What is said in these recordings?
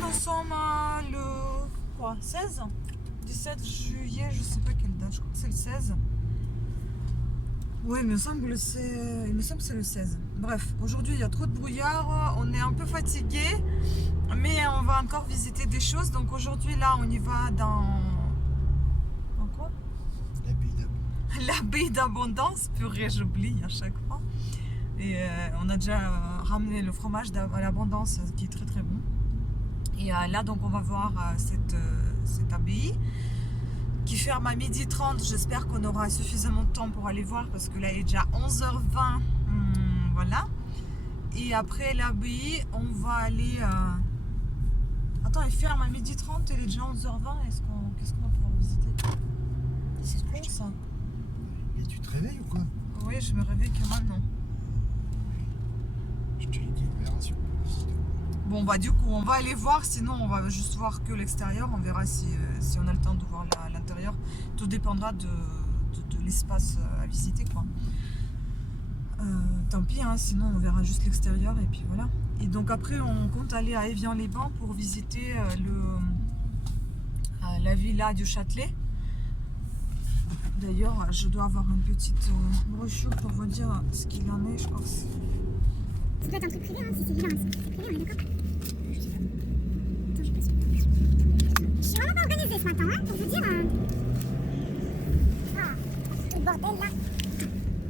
nous sommes le quoi, 16 17 juillet, je sais pas quelle date, je crois que c'est le 16. Oui, il me semble que c'est le 16. Bref, aujourd'hui il y a trop de brouillard, on est un peu fatigué, mais on va encore visiter des choses. Donc aujourd'hui là on y va dans quoi? L'abbaye d'Abondance, purée, j'oublie à chaque fois. Et on a déjà ramené le fromage d'Abondance qui est très très bon. Et là donc on va voir cette abbaye qui ferme à 12h30. J'espère qu'on aura suffisamment de temps pour aller voir parce que là il est déjà 11h20. Voilà. Et après l'abbaye, on va aller... Attends, il ferme à 12h30, il est déjà 11h20. Qu'est-ce qu'on va pouvoir visiter? C'est con ça. Et tu te réveilles ou quoi? Oui, je me réveille que maintenant. Je te l'ai dit, on verra si on peut visiter. Bon bah du coup on va aller voir, sinon on va juste voir que l'extérieur, on verra si on a le temps de voir l'intérieur. Tout dépendra de l'espace à visiter quoi. Tant pis, hein, sinon on verra juste l'extérieur et puis voilà. Et donc après on compte aller à Évian-les-Bains pour visiter la villa du Châtelet. D'ailleurs je dois avoir une petite brochure pour vous dire ce qu'il en est, je crois que c'est... Ça doit être un truc privé, hein, si c'est vilain, c'est privé, on est d'accord? Je sais pas. Attends, je suis pas sûre. Je suis vraiment pas organisée ce matin, hein, pour vous dire. Ah, tout le bordel là.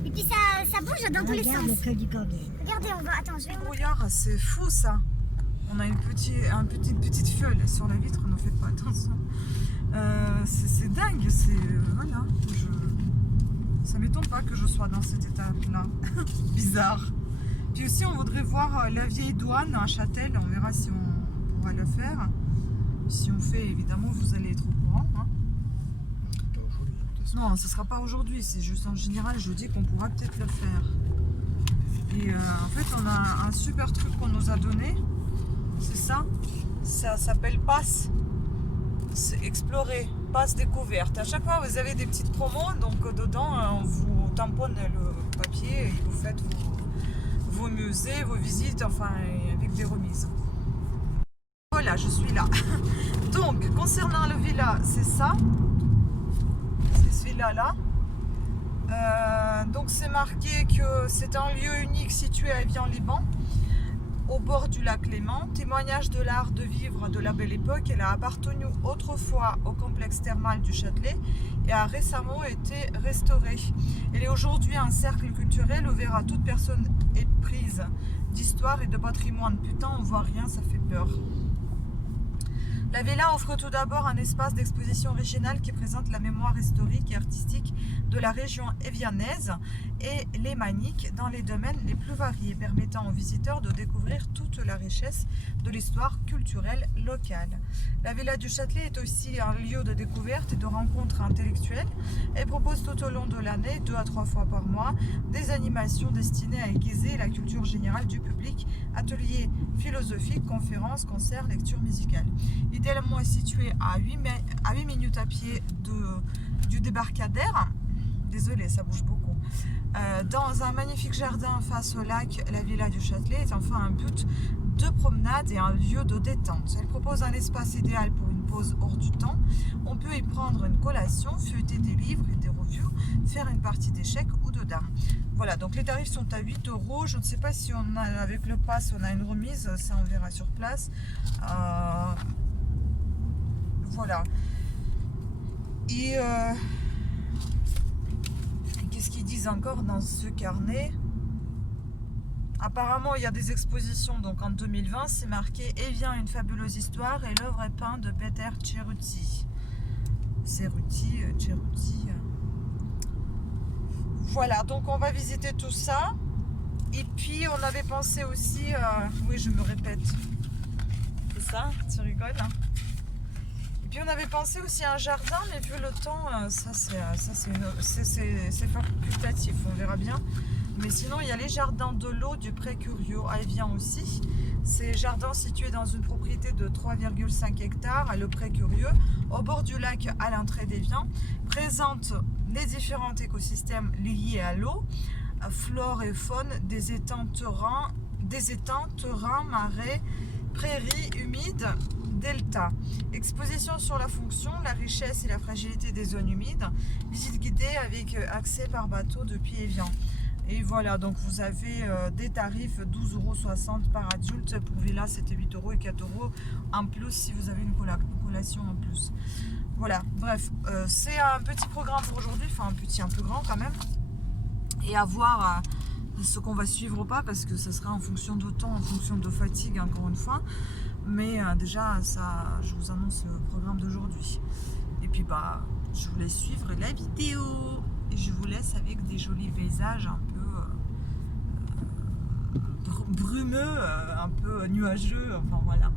Et puis ça bouge dans tous les sens. Regardez, on va. Attends, je vais vous montrer. Brouillard, c'est fou ça. On a une petite fiole sur la vitre, ne faites pas attention. C'est dingue, voilà. Ça m'étonne pas que je sois dans cet état-là. Bizarre. Puis aussi, on voudrait voir la vieille douane à Châtel. On verra si on pourra le faire. Si on fait, évidemment, vous allez être au courant. Hein. Pas aujourd'hui, de toute façon. Non, ce ne sera pas aujourd'hui. C'est juste en général, je dis qu'on pourra peut-être le faire. Et en fait, on a un super truc qu'on nous a donné. C'est ça. Ça s'appelle Passe. C'est explorer. Passe découverte. À chaque fois, vous avez des petites promos. Donc, dedans, on vous tamponne le papier et vous faites vos musées, vos visites, enfin avec des remises. Voilà, je suis là. Donc, concernant le villa, c'est ça. C'est celui-là là. Donc c'est marqué que c'est un lieu unique situé à Évian-les-Bains, au bord du lac Léman. Témoignage de l'art de vivre de la belle époque. Elle a appartenu autrefois au complexe thermal du Châtelet et a récemment été restaurée. Elle est aujourd'hui un cercle culturel ouvert à toute personne éprise d'histoire et de patrimoine. Putain, on voit rien, ça fait peur. La villa offre tout d'abord un espace d'exposition régionale qui présente la mémoire historique et artistique de la région évianaise et lémanique dans les domaines les plus variés, permettant aux visiteurs de découvrir toute la richesse de l'histoire culturelle locale. La villa du Châtelet est aussi un lieu de découverte et de rencontres intellectuelles. Elle propose tout au long de l'année, 2 à 3 fois par mois, des animations destinées à aiguiser la culture générale du public, ateliers philosophiques, conférences, concerts, lectures musicales. Idéalement situé à 8 minutes à pied du débarcadère. Désolée, ça bouge beaucoup. Dans un magnifique jardin face au lac, la villa du Châtelet est enfin un but de promenade et un lieu de détente. Elle propose un espace idéal pour une pause hors du temps. On peut y prendre une collation, feuilleter des livres et des revues, faire une partie d'échecs ou de dames. Voilà, donc les tarifs sont à 8 €. Je ne sais pas si on a, avec le pass, on a une remise, ça on verra sur place. Voilà. Et qu'est-ce qu'ils disent encore dans ce carnet? Apparemment, il y a des expositions. Donc en 2020, c'est marqué Évian, une fabuleuse histoire et l'œuvre est peinte de Peter Cerutti. Cerutti. Voilà, donc on va visiter tout ça. Et puis on avait pensé aussi, oui, je me répète. C'est ça? Tu rigoles, hein? Et puis on avait pensé aussi à un jardin, mais vu le temps, ça c'est facultatif, on verra bien. Mais sinon, il y a les jardins de l'eau du Pré Curieux à Évian aussi. Ces jardins situés dans une propriété de 3,5 hectares, le Pré Curieux, au bord du lac à l'entrée d'Évian, présentent les différents écosystèmes liés à l'eau, flore et faune des étangs, terrains, marais, prairies humides, delta. Exposition sur la fonction, la richesse et la fragilité des zones humides. Visite guidée avec accès par bateau depuis Évian. Et voilà, donc vous avez des tarifs 12,60 € par adulte. Pour villa, c'était 8 € et 4 € en plus si vous avez une collation en plus. Voilà, bref, c'est un petit programme pour aujourd'hui, enfin un peu grand quand même. Et à voir ce qu'on va suivre ou pas, parce que ça sera en fonction de temps, en fonction de fatigue, encore une fois. Mais déjà, ça, je vous annonce le programme d'aujourd'hui. Et puis, bah, je vous laisse suivre la vidéo. Et je vous laisse avec des jolis paysages un peu brumeux, un peu nuageux. Enfin, voilà.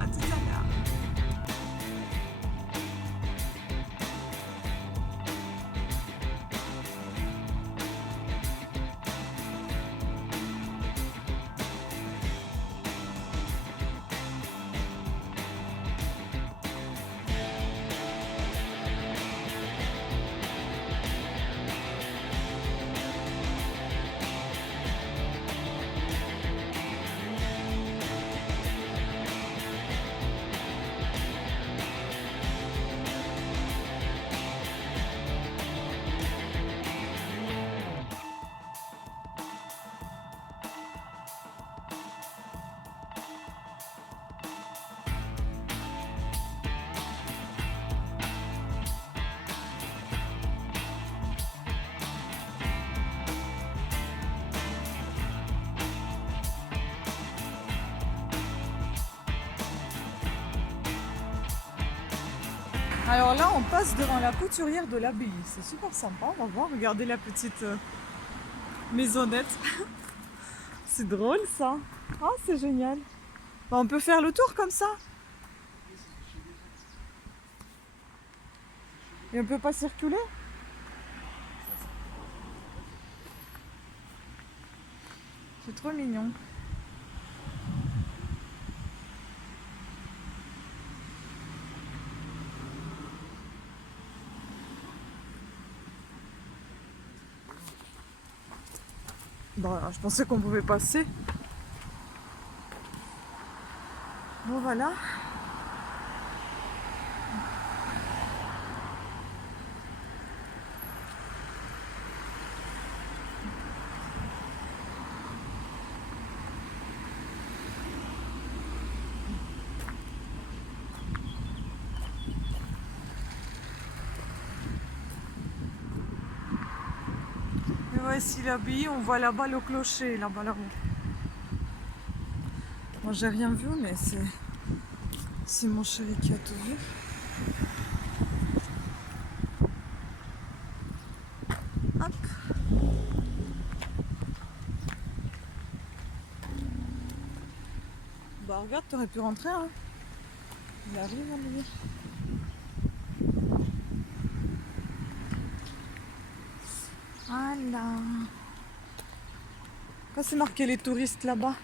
À tout à l'heure. Alors là, on passe devant la couturière de l'abbaye. C'est super sympa. On va voir. Regardez la petite maisonnette. C'est drôle ça. Oh, c'est génial. Bah, on peut faire le tour comme ça. Et on peut pas circuler. C'est trop mignon. Bon, je pensais qu'on pouvait passer. Bon, voilà. Et voici l'abbaye, on voit là-bas le clocher, là-bas là-haut. Moi j'ai rien vu, mais c'est mon chéri qui a tout vu. Hop. Bah regarde, t'aurais pu rentrer, hein. Il arrive, lui. Voilà. Pourquoi c'est marqué les touristes là-bas?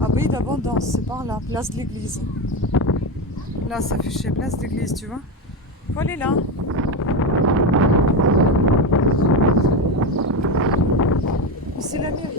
Ah oui, d'abondance, c'est par là, place de l'église. Là, ça affichait place d'église, tu vois. Faut aller là. C'est la mairie.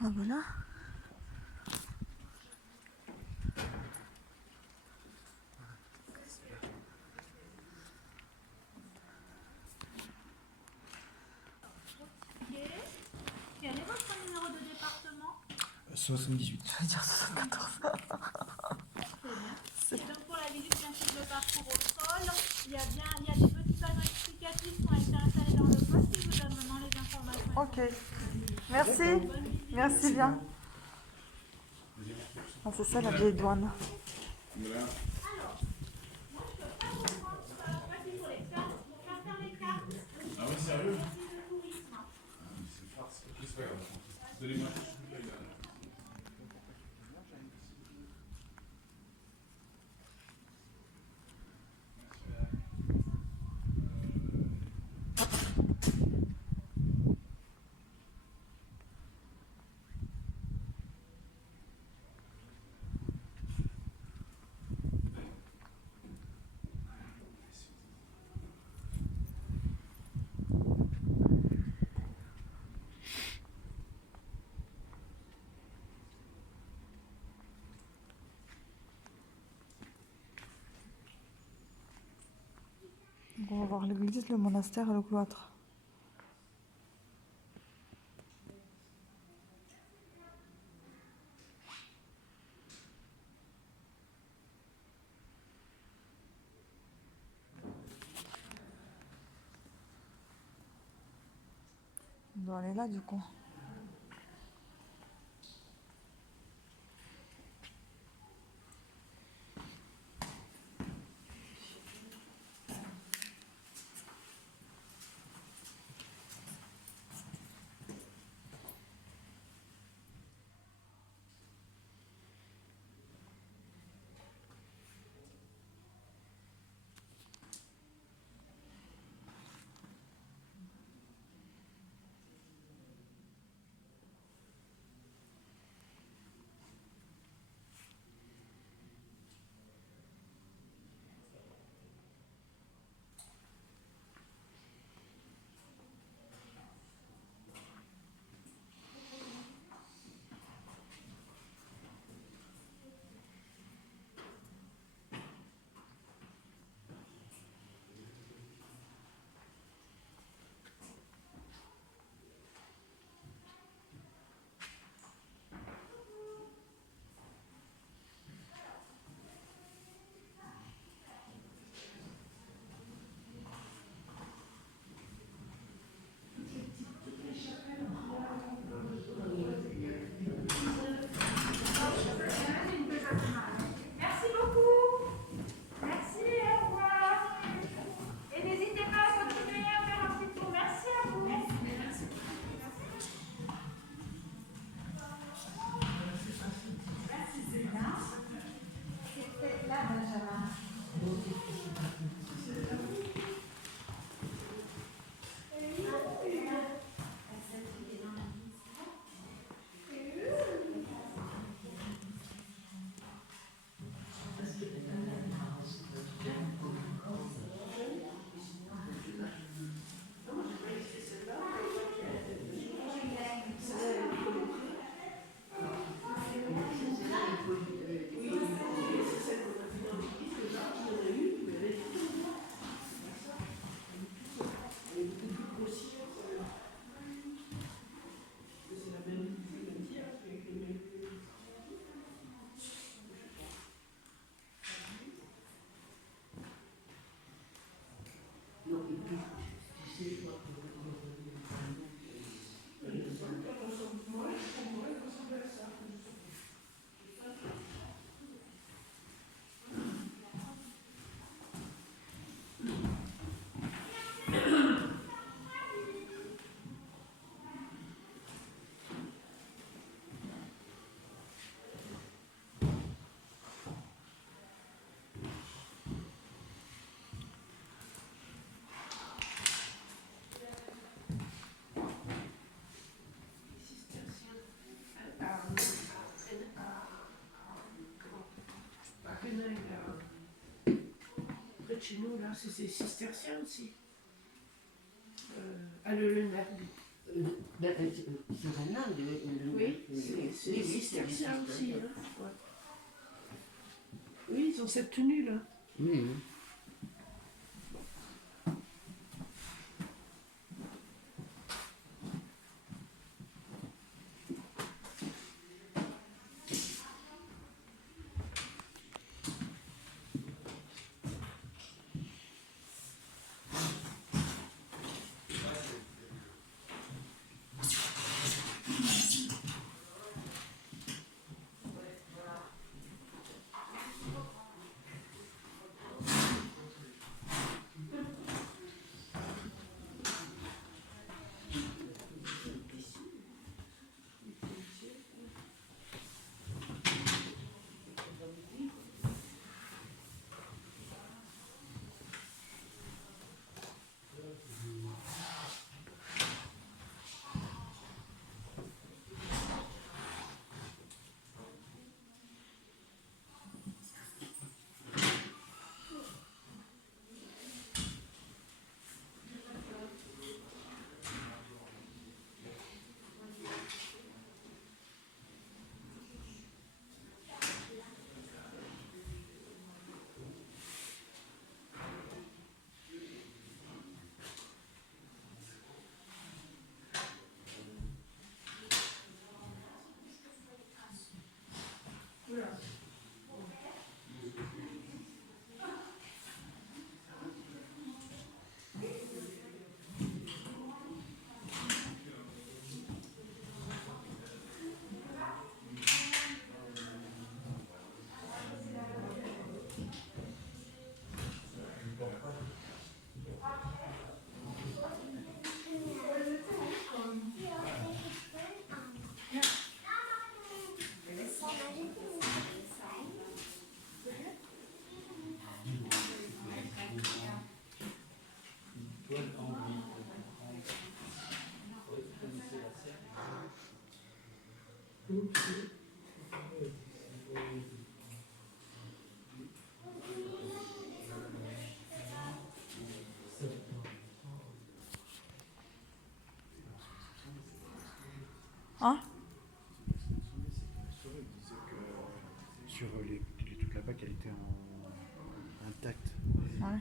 Ah voilà. Quel est votre numéro de département? 78. Je vais dire 74. Et donc pour la visite, bien sûr, le parcours au sol, il y a des petits panneaux explicatifs qui ont été installés dans le poste qui vous donnent maintenant les informations Ok. Merci. Merci bien. Ah, c'est ça la vieille douane. Ah oui, sérieux? Donnez-moi. Donc on va voir l'église, le monastère et le cloître. On doit aller là du coup. Merci beaucoup. Merci, au revoir. Et n'hésitez pas à continuer à faire un petit tour. Merci à vous. Près de chez nous, là, c'est cisterciens aussi. À le oui, c'est les cisterciens aussi. Hein. Ouais. Oui, ils ont cette tenue-là. Oui. Hein? Sur les trucs là-bas qu'elle était intacte. Ouais.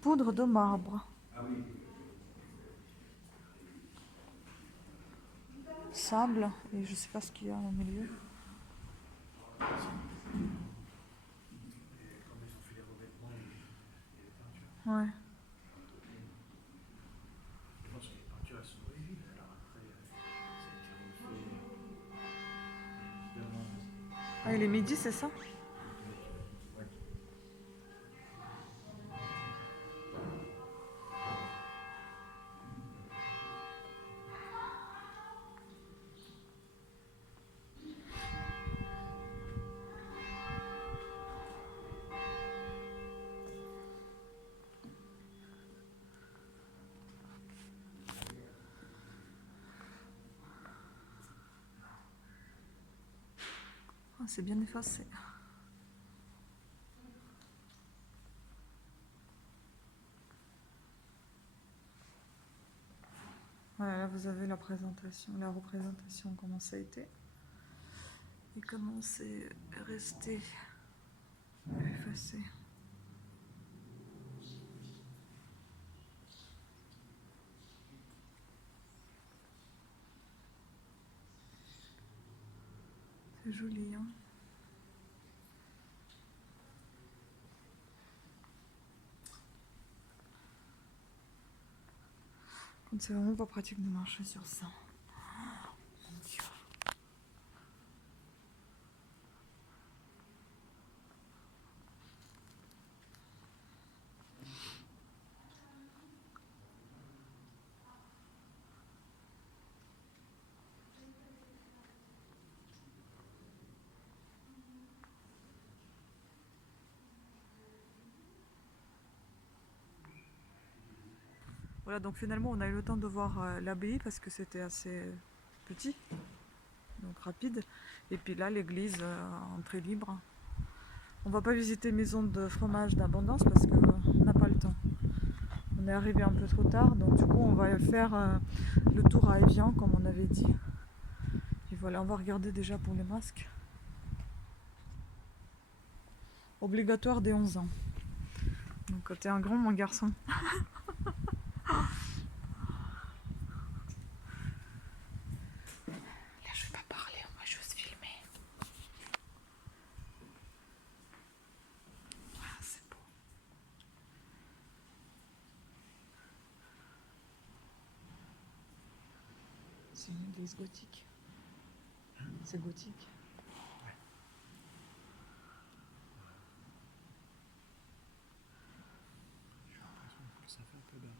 Poudre de marbre. Sable, et je sais pas ce qu'il y a au milieu. Ouais. Je pense que les peintures elles sont originales. Alors après, ça a été refait. Évidemment. Ah, il est midi, c'est ça? Ouais. Ah, c'est bien effacé. Voilà, là vous avez la présentation, la représentation, comment ça a été. Et comment c'est resté effacé. C'est joli, hein. C'est vraiment pas pratique de marcher sur ça. Mon Dieu. Voilà, donc finalement on a eu le temps de voir l'abbaye parce que c'était assez petit, donc rapide. Et puis là l'église, entrée libre. On va pas visiter Maison de fromage d'Abondance parce qu'on n'a pas le temps. On est arrivé un peu trop tard, donc du coup on va faire le tour à Évian comme on avait dit. Et voilà, on va regarder déjà pour les masques. Obligatoire dès 11 ans. Donc t'es un grand mon garçon. Là je vais pas parler, on va juste filmer. Voilà, c'est beau. C'est une église gothique. C'est gothique. J'ai l'impression que ça fait un peu baroque.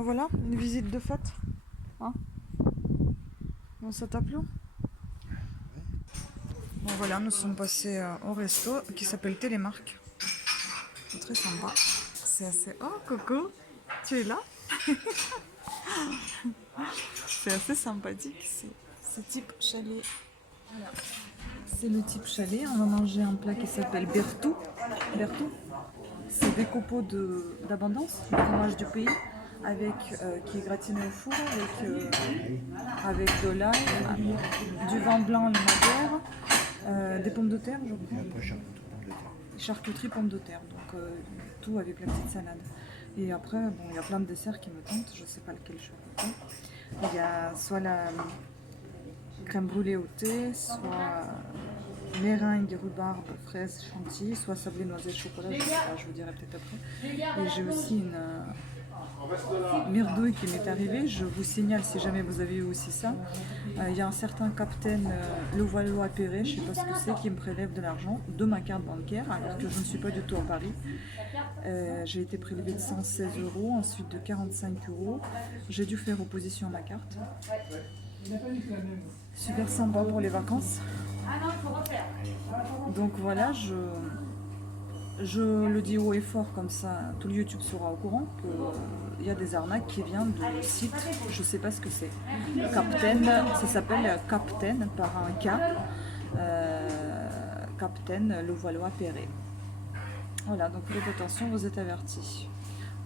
Ben voilà, une visite de fête. Hein? Bon, ça t'a plu? Bon voilà, nous sommes passés au resto qui s'appelle Télémark. C'est très sympa. C'est assez... Oh, coucou, tu es là? C'est assez sympathique, c'est type chalet. Voilà. C'est le type chalet. On va manger un plat qui s'appelle Bertou. Bertou. C'est des copeaux d'abondance, du fromage du pays, avec, qui est gratiné au four, avec de l'ail, du vin blanc le madère, des pommes de terre, je crois. Charcuterie, pommes de terre, donc tout avec la petite salade. Et après, bon, il y a plein de desserts qui me tentent, je ne sais pas lequel je vais goûter. Il y a soit la crème brûlée au thé, soit meringue, rhubarbe, fraise, chantilly, soit sablé, noisette, chocolat, je sais pas, je vous dirai peut-être après. Et j'ai aussi une mirdouille qui m'est arrivée, je vous signale si jamais vous avez eu aussi ça. Il y a un certain Captain Levallois-Perret, je ne sais pas ce que c'est, qui me prélève de l'argent de ma carte bancaire, alors que je ne suis pas du tout à Paris. J'ai été prélevée de 116 €, ensuite de 45 €. J'ai dû faire opposition à ma carte. Super sympa pour les vacances. Donc voilà, je le dis haut et fort, comme ça tout le YouTube sera au courant qu'il y a des arnaques qui viennent du site, je sais pas ce que c'est. Captain, ça s'appelle Captain par un K. Captain Levallois-Perret. Voilà, donc faites attention, vous êtes avertis.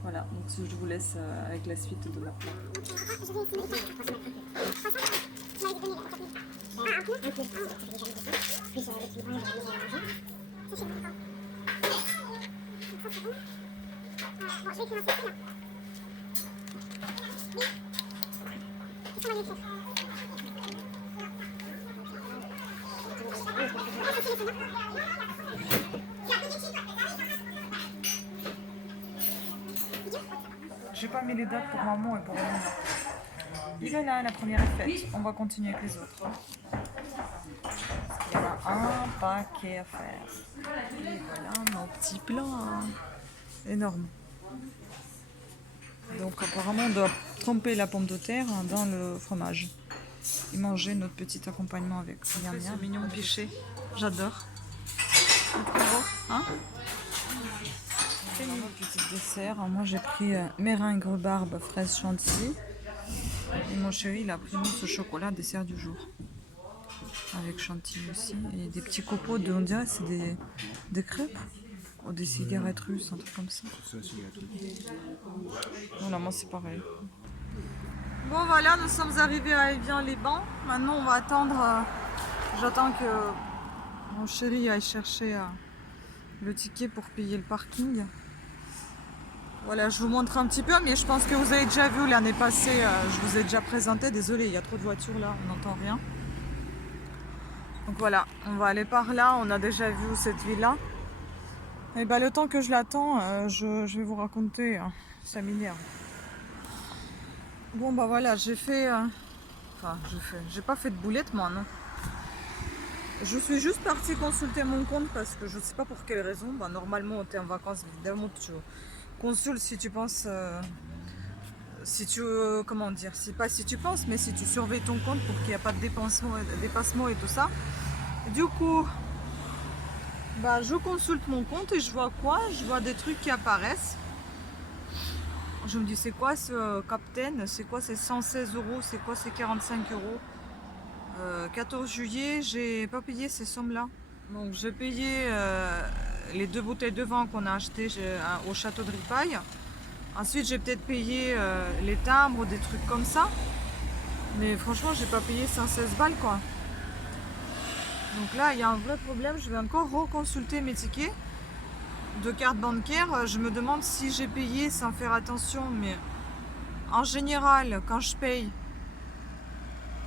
Voilà, donc je vous laisse avec la suite de leur plan. J'ai pas mis les dates pour maman et pour maman. Il est là, la première est faite. On va continuer avec les autres. Il y en a un paquet à faire. Et voilà nos petits plats. Énorme. Donc apparemment on doit tremper la pomme de terre dans le fromage. Et manger notre petit accompagnement avec. Miam, miam. Mignon piché. J'adore. C'est trop beau. Hein? C'est mon petit dessert. Moi j'ai pris meringue, rhubarbe, fraise, chantilly. Et mon chéri il a pris mousse au chocolat, dessert du jour. Avec chantilly aussi. Et des petits copeaux de, on dirait c'est des crêpes. Ou des cigarettes russes, un truc comme ça. Voilà, moi c'est pareil. Bon voilà, nous sommes arrivés à Évian-les-Bains. Maintenant on va attendre. J'attends que mon chéri aille chercher le ticket pour payer le parking. Voilà, je vous montre un petit peu, mais je pense que vous avez déjà vu l'année passée, je vous ai déjà présenté. Désolé, il y a trop de voitures là, on n'entend rien. Donc voilà, on va aller par là, on a déjà vu cette ville-là. Et ben le temps que je l'attends, je vais vous raconter, ça m'énerve. Bon bah voilà, j'ai fait... j'ai pas fait de boulette moi, non. Je suis juste partie consulter mon compte parce que je sais pas pour quelle raison. Bah, normalement, tu es en vacances, évidemment, tu consultes si tu penses... comment dire, pas si tu penses, mais si tu surveilles ton compte pour qu'il n'y ait pas de dépassement et tout ça. Du coup... Bah, je consulte mon compte et je vois quoi? Je vois des trucs qui apparaissent. Je me dis c'est quoi ce Captain? C'est quoi ces 116 €? C'est quoi ces 45 €? 14 juillet, j'ai pas payé ces sommes-là. Donc j'ai payé les 2 bouteilles de vin qu'on a achetées au château de Ripaille. Ensuite j'ai peut-être payé les timbres ou des trucs comme ça. Mais franchement j'ai pas payé 116 balles quoi. Donc là, il y a un vrai problème. Je vais encore reconsulter mes tickets de carte bancaire. Je me demande si j'ai payé sans faire attention. Mais en général, quand je paye,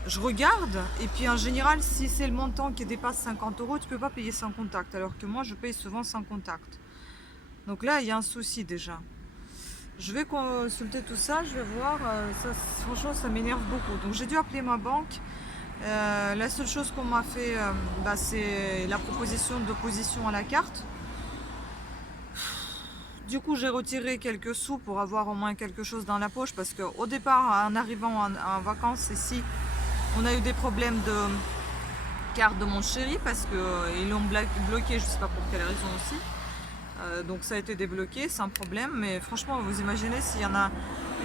je regarde. Et puis en général, si c'est le montant qui dépasse 50 €, tu ne peux pas payer sans contact. Alors que moi, je paye souvent sans contact. Donc là, il y a un souci déjà. Je vais consulter tout ça. Je vais voir. Franchement, ça m'énerve beaucoup. Donc j'ai dû appeler ma banque. La seule chose qu'on m'a fait, c'est la proposition d'opposition à la carte. Du coup, j'ai retiré quelques sous pour avoir au moins quelque chose dans la poche parce qu'au départ, en arrivant en vacances ici, on a eu des problèmes de carte de mon chéri parce qu'ils l'ont bloqué, je ne sais pas pour quelle raison aussi. Donc ça a été débloqué sans problème, mais franchement, vous imaginez s'il y en a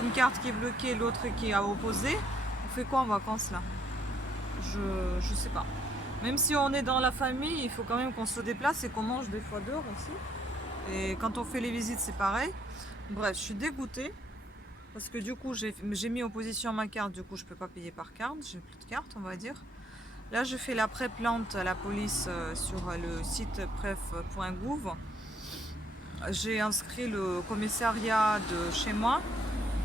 une carte qui est bloquée, l'autre qui est à opposé, on fait quoi en vacances là? Je sais pas. Même si on est dans la famille, il faut quand même qu'on se déplace et qu'on mange des fois dehors aussi. Et quand on fait les visites, c'est pareil. Bref, je suis dégoûtée parce que du coup, j'ai mis en position ma carte, du coup, je peux pas payer par carte, j'ai plus de carte, on va dire. Là, je fais la pré-plainte à la police sur le site pref.gouv. J'ai inscrit le commissariat de chez moi.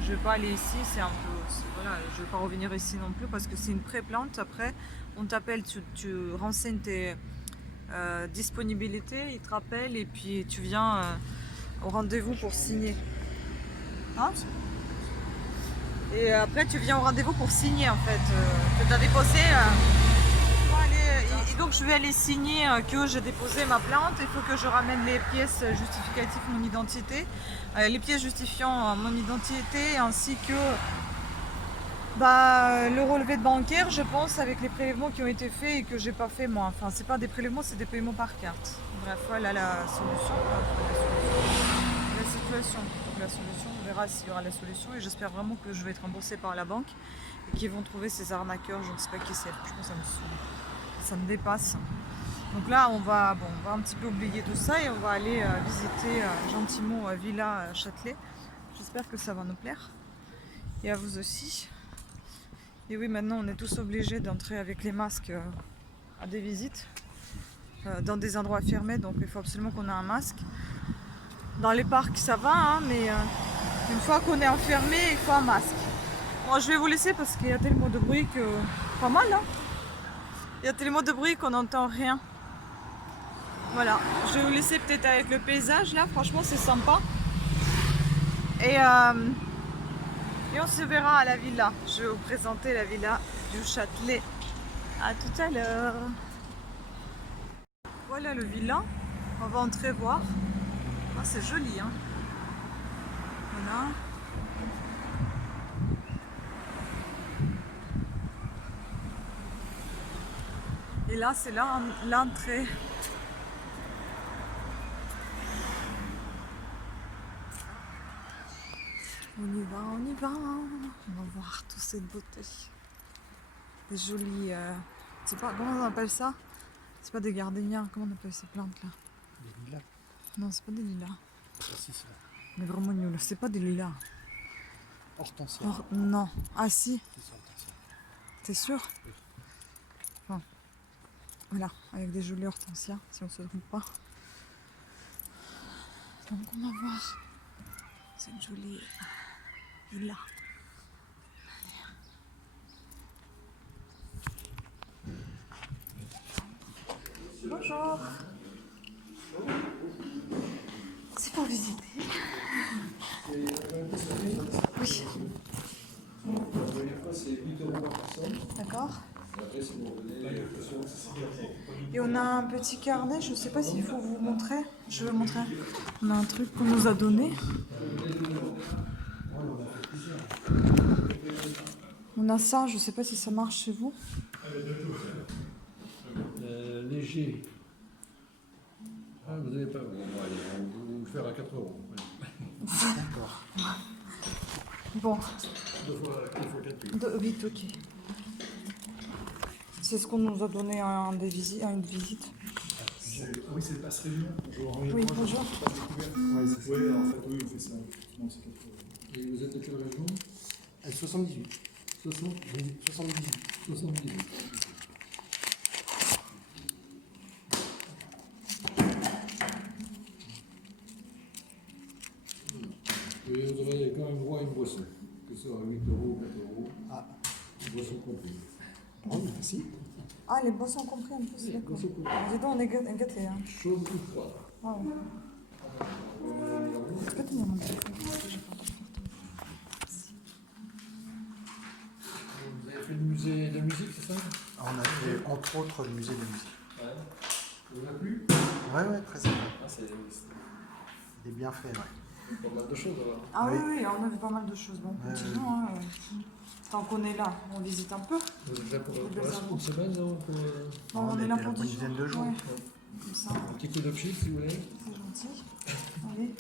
Je vais pas aller ici, c'est un peu, voilà, je vais pas revenir ici non plus parce que c'est une pré-plainte. Après, on t'appelle, tu renseignes tes disponibilités, ils te rappellent et puis tu viens au rendez-vous pour signer. Hein? Et après, tu viens au rendez-vous pour signer en fait. Que tu as déposé. Et donc, je vais aller signer que j'ai déposé ma plainte. Il faut que je ramène les pièces justificatives de mon identité, les pièces justifiant mon identité, ainsi que le relevé de bancaire, je pense, avec les prélèvements qui ont été faits et que j'ai pas fait moi. Enfin, c'est pas des prélèvements, c'est des paiements par carte. Bref, voilà la solution. La situation. Donc, la solution, on verra s'il y aura la solution et j'espère vraiment que je vais être remboursée par la banque et qu'ils vont trouver ces arnaqueurs. Je ne sais pas qui c'est. Franchement, ça me saoule. Ça me dépasse. Donc là, on va un petit peu oublier tout ça et on va aller visiter gentiment Villa Châtelet. J'espère que ça va nous plaire. Et à vous aussi. Et oui, maintenant, on est tous obligés d'entrer avec les masques à des visites. Dans des endroits fermés, donc il faut absolument qu'on ait un masque. Dans les parcs, ça va, hein, mais une fois qu'on est enfermé, il faut un masque. Bon, je vais vous laisser parce qu'il y a tellement de bruit que... Pas mal, hein. Il y a tellement de bruit qu'on n'entend rien. Voilà, je vais vous laisser peut-être avec le paysage là, franchement c'est sympa. Et on se verra à la villa. Je vais vous présenter la villa du Châtelet. À tout à l'heure. Voilà le villa, on va entrer voir. Ah, c'est joli, hein. Voilà. Et là, c'est là l'entrée. On y va, on y va. On va voir toute cette beauté. Des jolies... c'est pas, comment on appelle ça? C'est pas des gardénias, comment on appelle ces plantes là? Des lilas. Non, c'est pas des lilas. Si, ça. Mais vraiment nul, c'est pas des lilas. Hortensia. Non. Ah si, C'est hortensia. t'es sûr? Oui. Enfin, voilà, avec des jolies hortensias, si on se trompe pas. Donc on va voir cette jolie villa. Bonjour. C'est pour visiter. Oui. La première fois, c'est 8 € par personne. D'accord. Et après, si vous revenez, Et on a un petit carnet, je sais pas s'il faut vous montrer. Je vais vous montrer. On a un truc qu'on nous a donné. On a ça, je sais pas si ça marche chez vous. léger. Ah, vous n'avez pas. Bon, allez, on va vous le faire à 4 €. D'accord. Bon. 2 fois 4 Vite, ok. C'est ce qu'on nous a donné à une visite. Oui, c'est le passe réunion. Bonjour. Oui, bonjour. Oui, c'est ça. Oui, en fait, oui, on fait ça. Non, c'est 4 €. Et vous êtes de quelle région? 78. 78. 78. Et vous aurez quand même droit à une boisson, que ce soit 8 € ou 4 €. Ah, Une boisson complète. oui, merci. Ah, les boissons compris en plus, d'accord. Boisson complète. Dis donc, on est gâtés. Hein. Chaude ou froide. Ah ouais. Est-ce que tu m'as montré parce que j'ai pas encore photo. Vous avez fait le musée de la musique, c'est ça? On a fait entre autres le musée de musique. Ouais. Ça vous a plu? Ouais, très sympa. Ah, c'est... Il est bien fait, ouais. Pas mal de choses alors. Ah oui, Oui. oui, on a vu pas mal de choses. Bon, Ouais, continuons. Hein. Tant qu'on est là, on visite un peu. Vous êtes là pour Faut la bien une semaine, non pour, Bon, on on est était là là pour pour une 10 dizaine jours. de jours. Ouais. Comme ça, un petit coup de pchit si vous voulez. c'est gentil. Allez,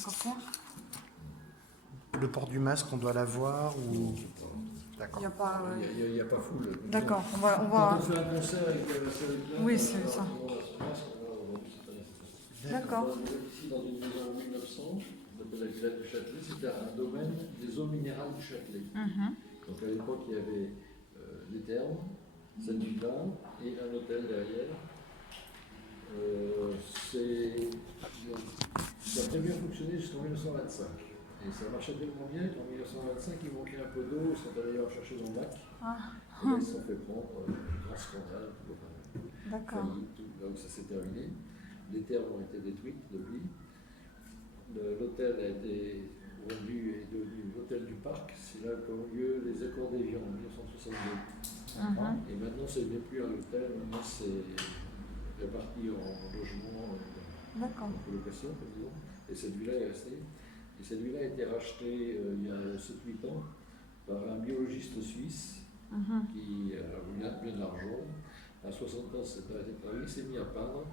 encore faire. Le port du masque, on doit l'avoir ou. Il D'accord. n'y a pas. Il n'y a pas foule. D'accord, on va. Quand on fait un concert avec la salle de classe, Oui, c'est ça. D'accord. Ici, dans une maison en 1900, on appelle la Villa du Châtelet, c'était un domaine des eaux minérales du Châtelet. Mhm. Donc à l'époque, il y avait les thermes, cette villa et un hôtel derrière. Ça a très bien fonctionné jusqu'en 1925. Et ça marchait tellement bien qu'en 1925, il manquait un peu d'eau, ils sont allés en chercher dans le lac. Ah. Et là, ils se sont fait prendre grand scandale, D'accord. faillite, tout, là où ça s'est terminé. Les terres ont été détruites depuis. L'hôtel a été vendu et devenu l'hôtel du parc. C'est là qu'ont eu lieu les accords d'Évian en 1962. Mhm. Et maintenant, ce n'est plus un hôtel, maintenant c'est réparti en logement, D'accord. en colocation, comme disons. Et cette villa est restée. Et cette villa a été rachetée il y a 7-8 ans par un biologiste suisse Mhm. qui a voulu bien de l'argent. À 60 ans, s'est arrêté de travailler, il s'est mis à peindre.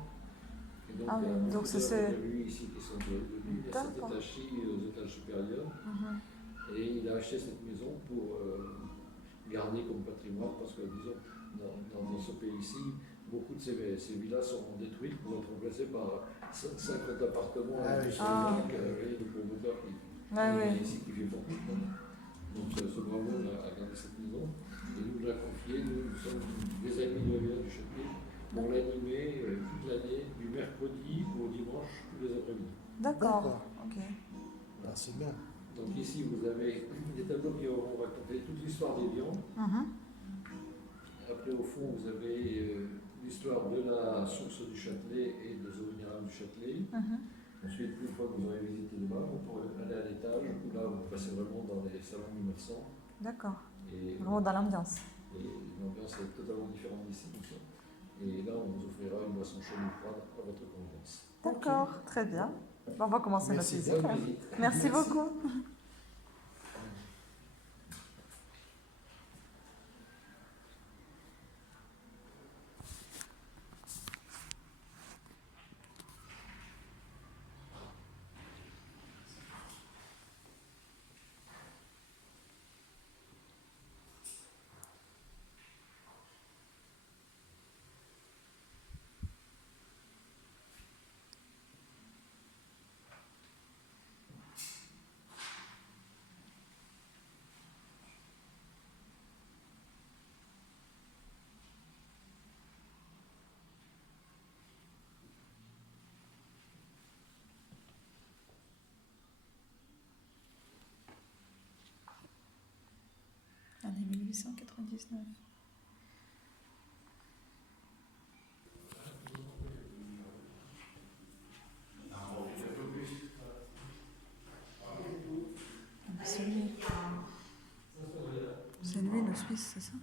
Et donc, Ah il y a oui, beaucoup donc ça, d'œuvres c'est- de lui ici qui sont venus. Il y a 7 D'accord. étages aux étages supérieurs. Mhm. Et il a acheté cette maison pour garder comme patrimoine, parce que, disons, dans ce pays-ci, beaucoup de ces villas seront détruites pour être remplacées par 50 appartements Ah oui. sur le Ah. lac, et le promoteur qui Ouais, ouais. ici qui fait beaucoup. Donc ce bravo a gardé cette maison et nous l'a confié. Nous sommes des amis de la Villa du Châtelet pour l'animer toute l'année, du mercredi au dimanche, tous les après-midi. D'accord. Ok. Ah, c'est bien. Donc ici vous avez des tableaux qui vont raconter toute l'histoire des viandes. Mhm. Après au fond vous avez l'histoire de la source du Châtelet et des eaux minérales du Châtelet. Mhm. Ensuite, une fois que vous aurez visité le bar, vous pourrez aller à l'étage où là vous passez vraiment dans les salons 1900 D'accord. et, Vraiment dans l'ambiance. et l'ambiance est totalement différente d'ici. Et là on vous offrira une boisson chaude ou froide à votre convenance. D'accord. Très bien. Bon, on va commencer notre Merci. visite. Bonne visite. Merci beaucoup. Année 1899. C'est lui. C'est lui le Suisse, c'est ça?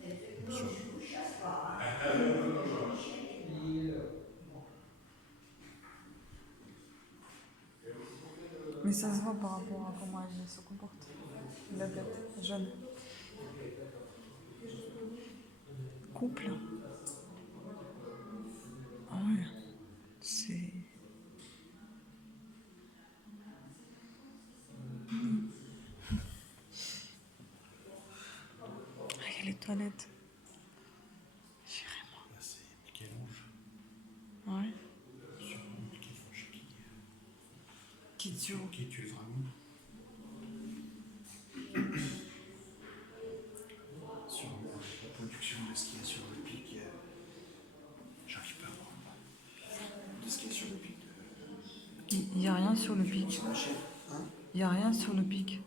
Mais ça se voit par rapport à comment elle se comporte. La bête, jeune. Couple. Ah ouais. C'est. Ah, il y a les toilettes. Là, c'est Michel-Ange. Ouais. Sûrement Michel-Ange Qui tue. qui tue vraiment. Sûrement la production de ce qu'il y a sur le pic. J'arrive pas à voir. De ce qu'il y a sur le pic. Il n'y a rien sur le pic. Hein? Il n'y a rien sur le pic.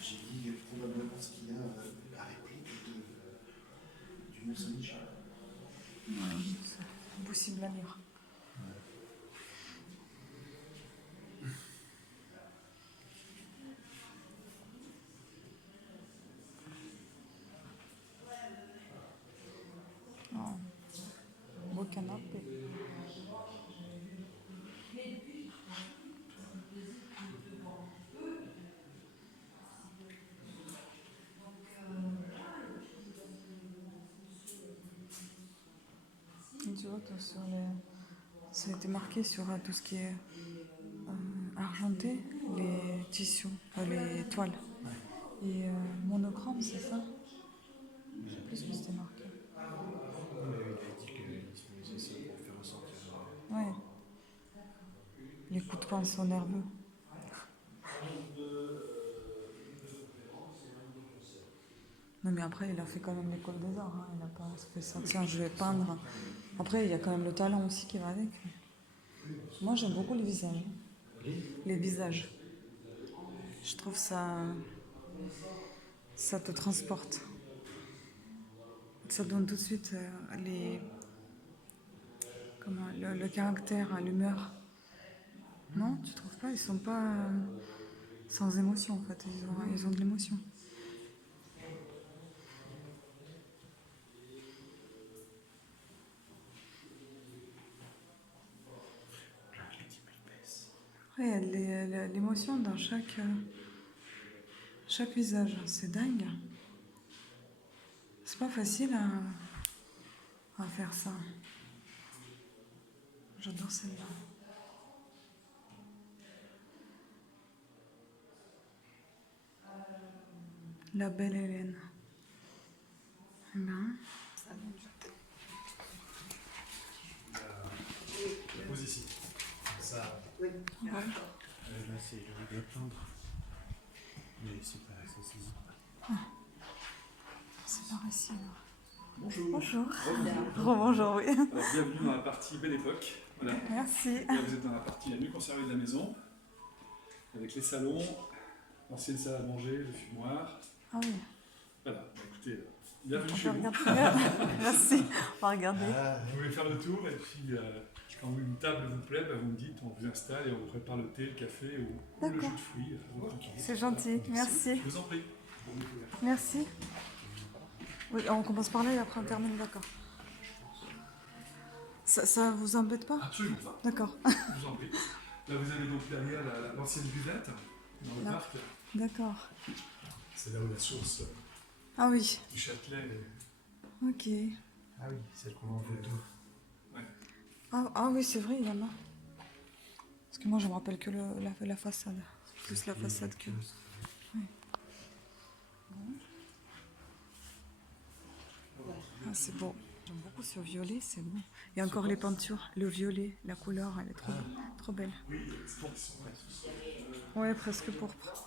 J'ai dit probablement ce qu'il y a la réplique du Mont-Saint-Michel. C'est impossible à lire. Oh. Beau canapé. tu vois, sur les... ça a été marqué sur tout ce qui est argenté, les tissus, les toiles. Et monochrome, c'est ça? Je sais plus ce que c'était marqué. Il a dit qu'il se faisait ça pour faire ressentir. Ouais. Les coups de pinceau nerveux. Non mais après il a fait quand même l'école des arts, hein. Il a pas fait ça, tiens je vais peindre. Après il y a quand même le talent aussi qui va avec. Moi j'aime beaucoup les visages. Les visages. Je trouve ça te transporte. Ça donne tout de suite le caractère, l'humeur. Non, tu trouves pas? Ils sont pas sans émotion en fait, ils ont de l'émotion. Ouais, il y a de l'émotion dans chaque visage, c'est dingue. C'est pas facile à faire ça. J'adore celle-là. La belle Hélène. Eh ben. Pose ici. Ça. Oui. Ouais. Là, c'est le de peindre. Mais c'est pas. Ça saisit pas. C'est par ici là. Bonjour. Bonjour. Bonjour. Bonjour, oui. Alors, bienvenue dans la partie Belle Époque. Voilà. Merci. Là, vous êtes dans la partie la mieux conservée de la maison, avec les salons, l'ancienne salle à manger, le fumoir. Ah oui. Voilà, bah, écoutez, bienvenue On chez va vous. regarder. Merci. On va regarder. Vous pouvez faire le tour et puis quand une table vous plaît, bah, vous me dites, on vous installe et on vous prépare le thé, le café ou le jus de fruits. C'est gentil. Merci. Je vous en prie. Merci. Oui, on commence par là et après on termine, d'accord. Ça vous embête pas? Absolument pas. D'accord. Je vous en prie. Là, vous avez donc derrière l'ancienne buvette dans le Là. parc. D'accord. C'est là où la source Ah oui. du Châtelet est. Ok. Ah oui, celle qu'on voit en photo. Ah oui, c'est vrai, il y en a. Parce que moi, je me rappelle que la façade. Plus la façade que... Oui. Bon. Ah, c'est beau. J'aime beaucoup ce violet, c'est beau. Il y a encore les peintures. Le violet, la couleur, elle est trop belle. Oui, c'est pour ça. Ouais, presque pourpre.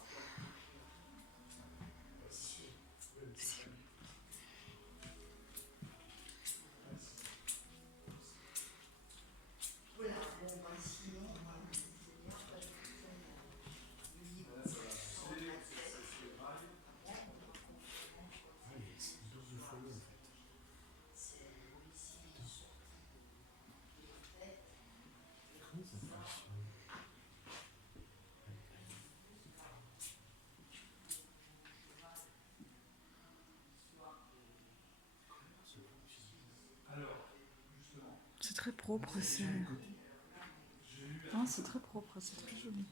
C'est très propre, c'est... Ah, c'est très propre, c'est très joli.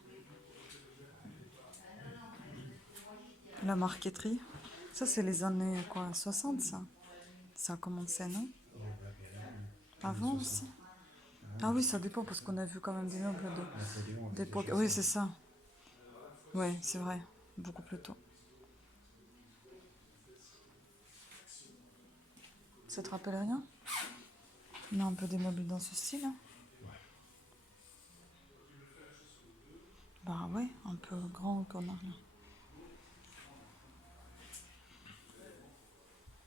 La marqueterie. Ça, c'est les années, 60, ça. Ça a commencé, non? Avant aussi? Ah oui, ça dépend, parce qu'on a vu quand même des meubles d'époque. Oui, c'est ça. Oui, c'est vrai. Beaucoup plus tôt. Ça te rappelle rien? On a un peu des meubles dans ce style, hein? Bah ouais, un peu grand qu'on a là.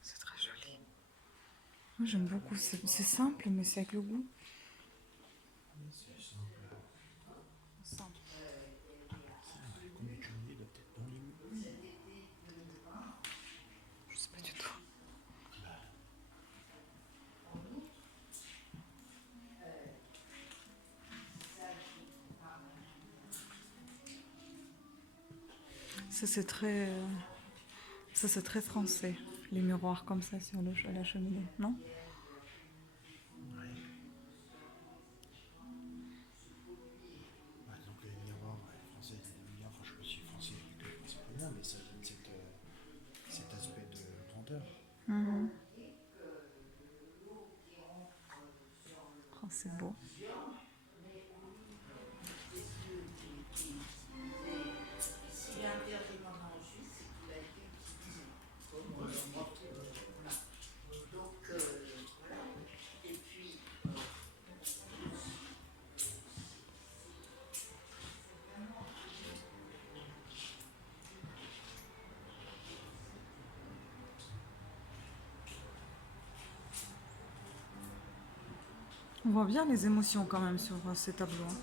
C'est très joli. Moi j'aime beaucoup, c'est simple mais c'est avec le goût. Simple. Combien de journées doit être dans les murs? Je sais pas du tout. Ça c'est très français, les miroirs comme ça sur la cheminée, non? Ouais. Donc les miroirs français, les miroirs, enfin, je sais pas si français c'est pas bien, mais ça donne cet aspect de grandeur. c'est beau. On voit bien les émotions quand même sur ces tableaux. Hein.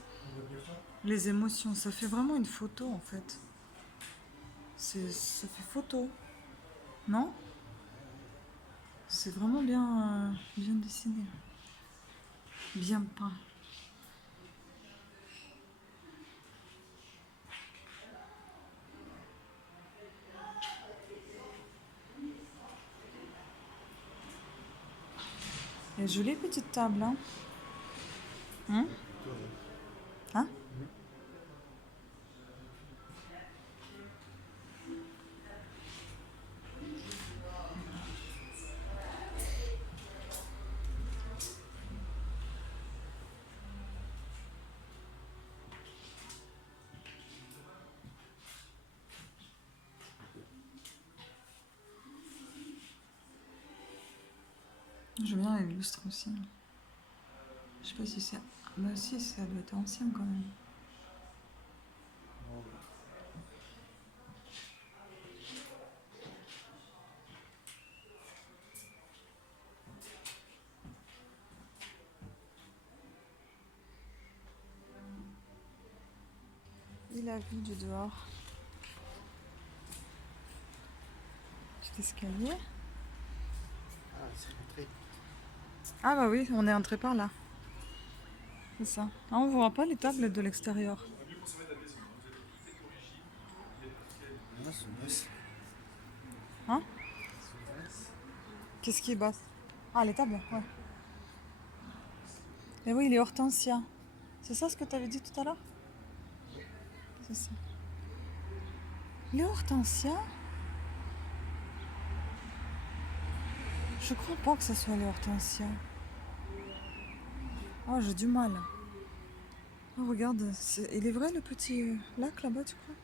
Les émotions, ça fait vraiment une photo en fait. Ça fait photo, non? C'est vraiment bien, bien dessiné, bien peint. Et jolie petite table, hein? Hein? J'aime bien les lustres aussi. Je sais pas si c'est... Bah si, ça doit être ancien quand même. Et la vue du dehors. Petit escalier. Ah, c'est rentré. Ah bah oui, on est entré par là. C'est ça. Ah, on voit pas les tables de l'extérieur. Ah, c'est basse. Hein? Qu'est-ce qui est basse? Ah, les tables, ouais. Et oui, les hortensias. C'est ça ce que tu avais dit tout à l'heure? C'est ça. Les hortensias? Je crois pas que ce soit les hortensias. Oh, j'ai du mal. Oh, regarde, il est vrai le petit lac là-bas, tu crois?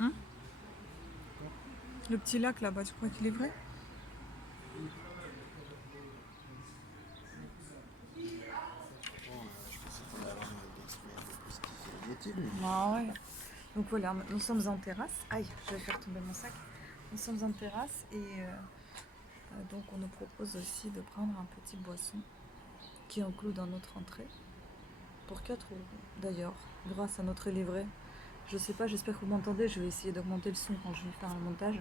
Hein? Le petit lac là-bas, tu crois qu'il est vrai? Je pensais qu'on allait avoir une expérience parce qu'il y a des îles. Ah ouais. Donc voilà, nous sommes en terrasse. Aïe, je vais faire tomber mon sac. Nous sommes en terrasse et donc on nous propose aussi de prendre un petit boisson qui est inclus dans notre entrée pour 4 € d'ailleurs, grâce à notre livret. Je sais pas, j'espère que vous m'entendez, je vais essayer d'augmenter le son quand je vais faire un montage.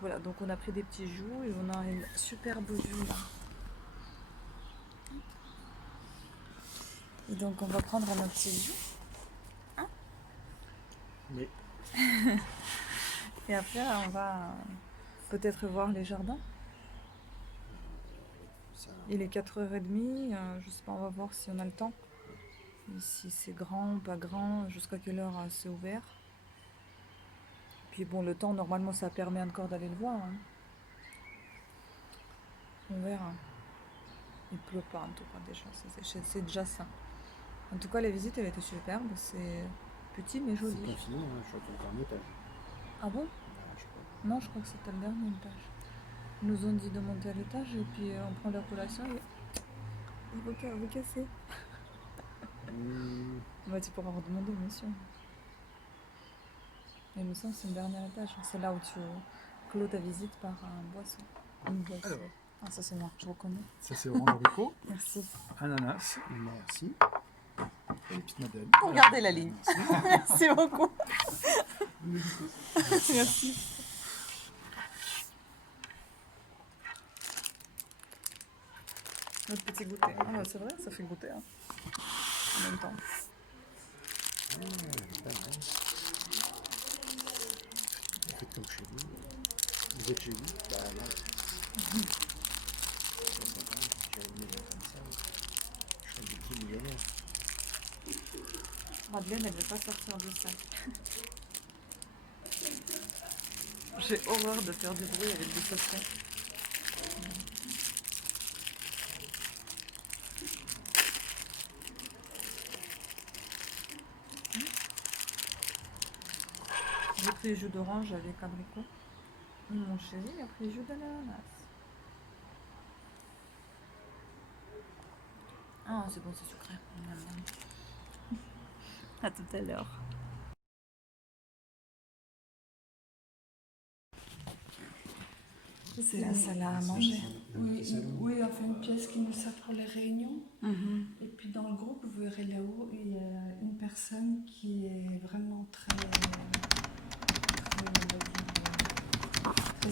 Voilà, donc on a pris des petits joues et on a une superbe vue là. Et donc on va prendre un petit jus. Hein? Mais Et après on va peut-être voir les jardins. ça, Il est 4h30, je sais pas, on va voir si on a le temps. Et si c'est grand ou pas grand, jusqu'à quelle heure c'est ouvert. Puis bon, le temps, normalement, ça permet encore d'aller le voir. Hein. On verra. Il pleut pas en tout cas déjà, c'est déjà ça. En tout cas, la visite, elle était superbe, c'est petit mais joli. c'est pas fini, hein, je crois qu'il y a encore un étage. Ah bon? Ah, je crois. Non, je crois que c'était le dernier étage. Ils nous ont dit de monter à l'étage et puis on prend leur collation et vous cassez. Bah, tu pourras redemander, bien sûr. Mais il me semble que c'est le dernier étage. C'est là où tu clôt ta visite par un boisson. Une boisson. Alors. Ah, ça c'est moi, je reconnais. Ça, c'est orange abricot, Merci. ananas, merci. Et les petites madeleines. Pour garder la ligne. Merci beaucoup. Merci. Notre petit goûter. Ah, bah, c'est vrai, ça fait goûter. Hein. En même temps. Pas mal. Vous faites comme chez vous. Vous êtes chez vous? Bah là. J'avais une maison comme ça. Je serais du petit millionnaire. Madeleine, elle ne veut pas sortir du sac. J'ai horreur de faire du bruit avec des saucissons. J'ai pris le jus d'orange avec abricot. Mon chéri a pris le jus d'ananas. Ah, c'est bon, c'est sucré. À tout à l'heure. C'est la salle à manger. Oui, enfin une pièce qui nous sert pour les réunions. Mhm. Et puis dans le groupe, vous verrez là-haut, il y a une personne qui est vraiment très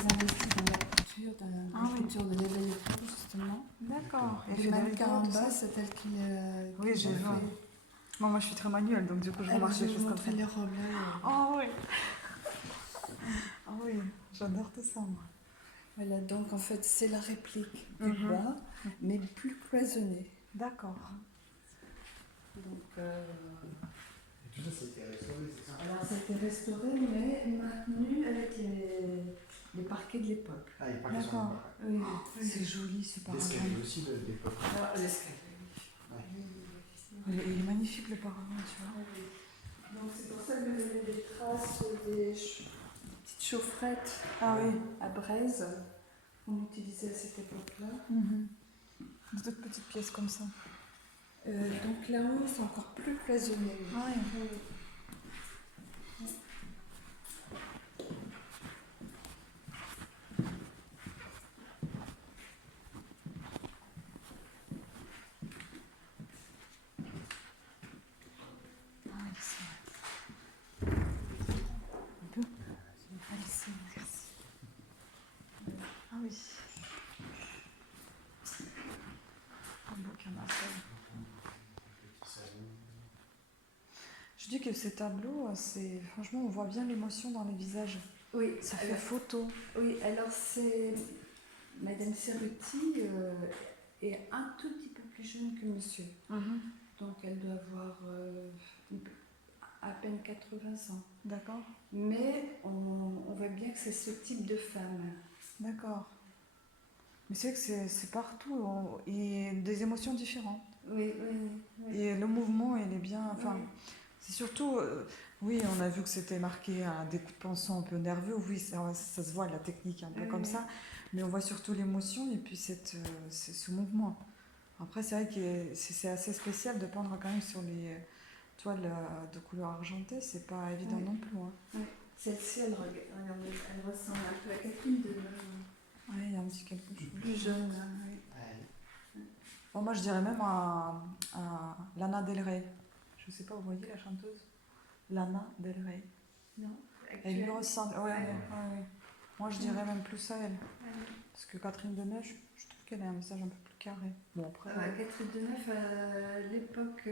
investie dans la culture, Ah oui. culture de l'événement justement. D'accord. Et le mannequin en bas, c'est elle qui Oui, j'ai vu. Moi, je suis très manuelle, donc du coup, je Elle remarque vous des choses comme montre ça. les robes là. Oh oui. Ah oui, j'adore tout ça, moi. Voilà, donc en fait, c'est la réplique du Mhm. bois, mais plus cloisonnée. D'accord. Donc, Et tout ça, ça a été restauré, c'est ça? alors, ça a été restauré, mais maintenu avec les parquets de l'époque. Ah, il parle sur D'accord. Oui, C'est joli, c'est pas l'escalier aussi de l'époque. Alors, l'escalier. Il est magnifique le paravent, tu vois. Donc, c'est pour ça que vous avez des traces des petites chaufferettes Ah oui. à braise qu'on utilisait à cette époque-là. Des toutes petites pièces comme ça. Donc là-haut, c'est encore plus cloisonné. Ah oui. Ah oui. Un beau canapé. Je dis que ces tableaux, c'est franchement, on voit bien l'émotion dans les visages. Oui, Ça fait alors, photo. oui, alors c'est Madame Cerruti est un tout petit peu plus jeune que Monsieur. Donc elle doit avoir à peine 80 ans. D'accord. Mais on voit bien que c'est ce type de femme. D'accord. Mais c'est vrai que c'est partout. Et des émotions différentes. Oui. Et le mouvement, il est bien. Enfin, Oui. c'est surtout. Oui, on a vu que c'était marqué à des coups de pinceau un peu nerveux. Oui, ça se voit la technique un peu comme ça. Mais on voit surtout l'émotion et puis c'est ce mouvement. Après, c'est vrai que c'est assez spécial de peindre quand même sur les toiles de couleur argentée. C'est pas évident Oui. non plus. Hein. Oui. Celle-ci, elle ressemble un peu à Catherine Deneuve. Oui, il y a un petit quelque chose. Plus jeune. Hein, oui. Ouais. Bon, moi, je dirais même à Lana Del Rey. Je sais pas, vous voyez la chanteuse Lana Del Rey. Non. Elle lui Actuelle. ressemble. Ouais. Moi, je dirais même plus à elle. Parce que Catherine Deneuve, je trouve qu'elle a un message un peu plus carré. Bon, après. Catherine Deneuve, à l'époque,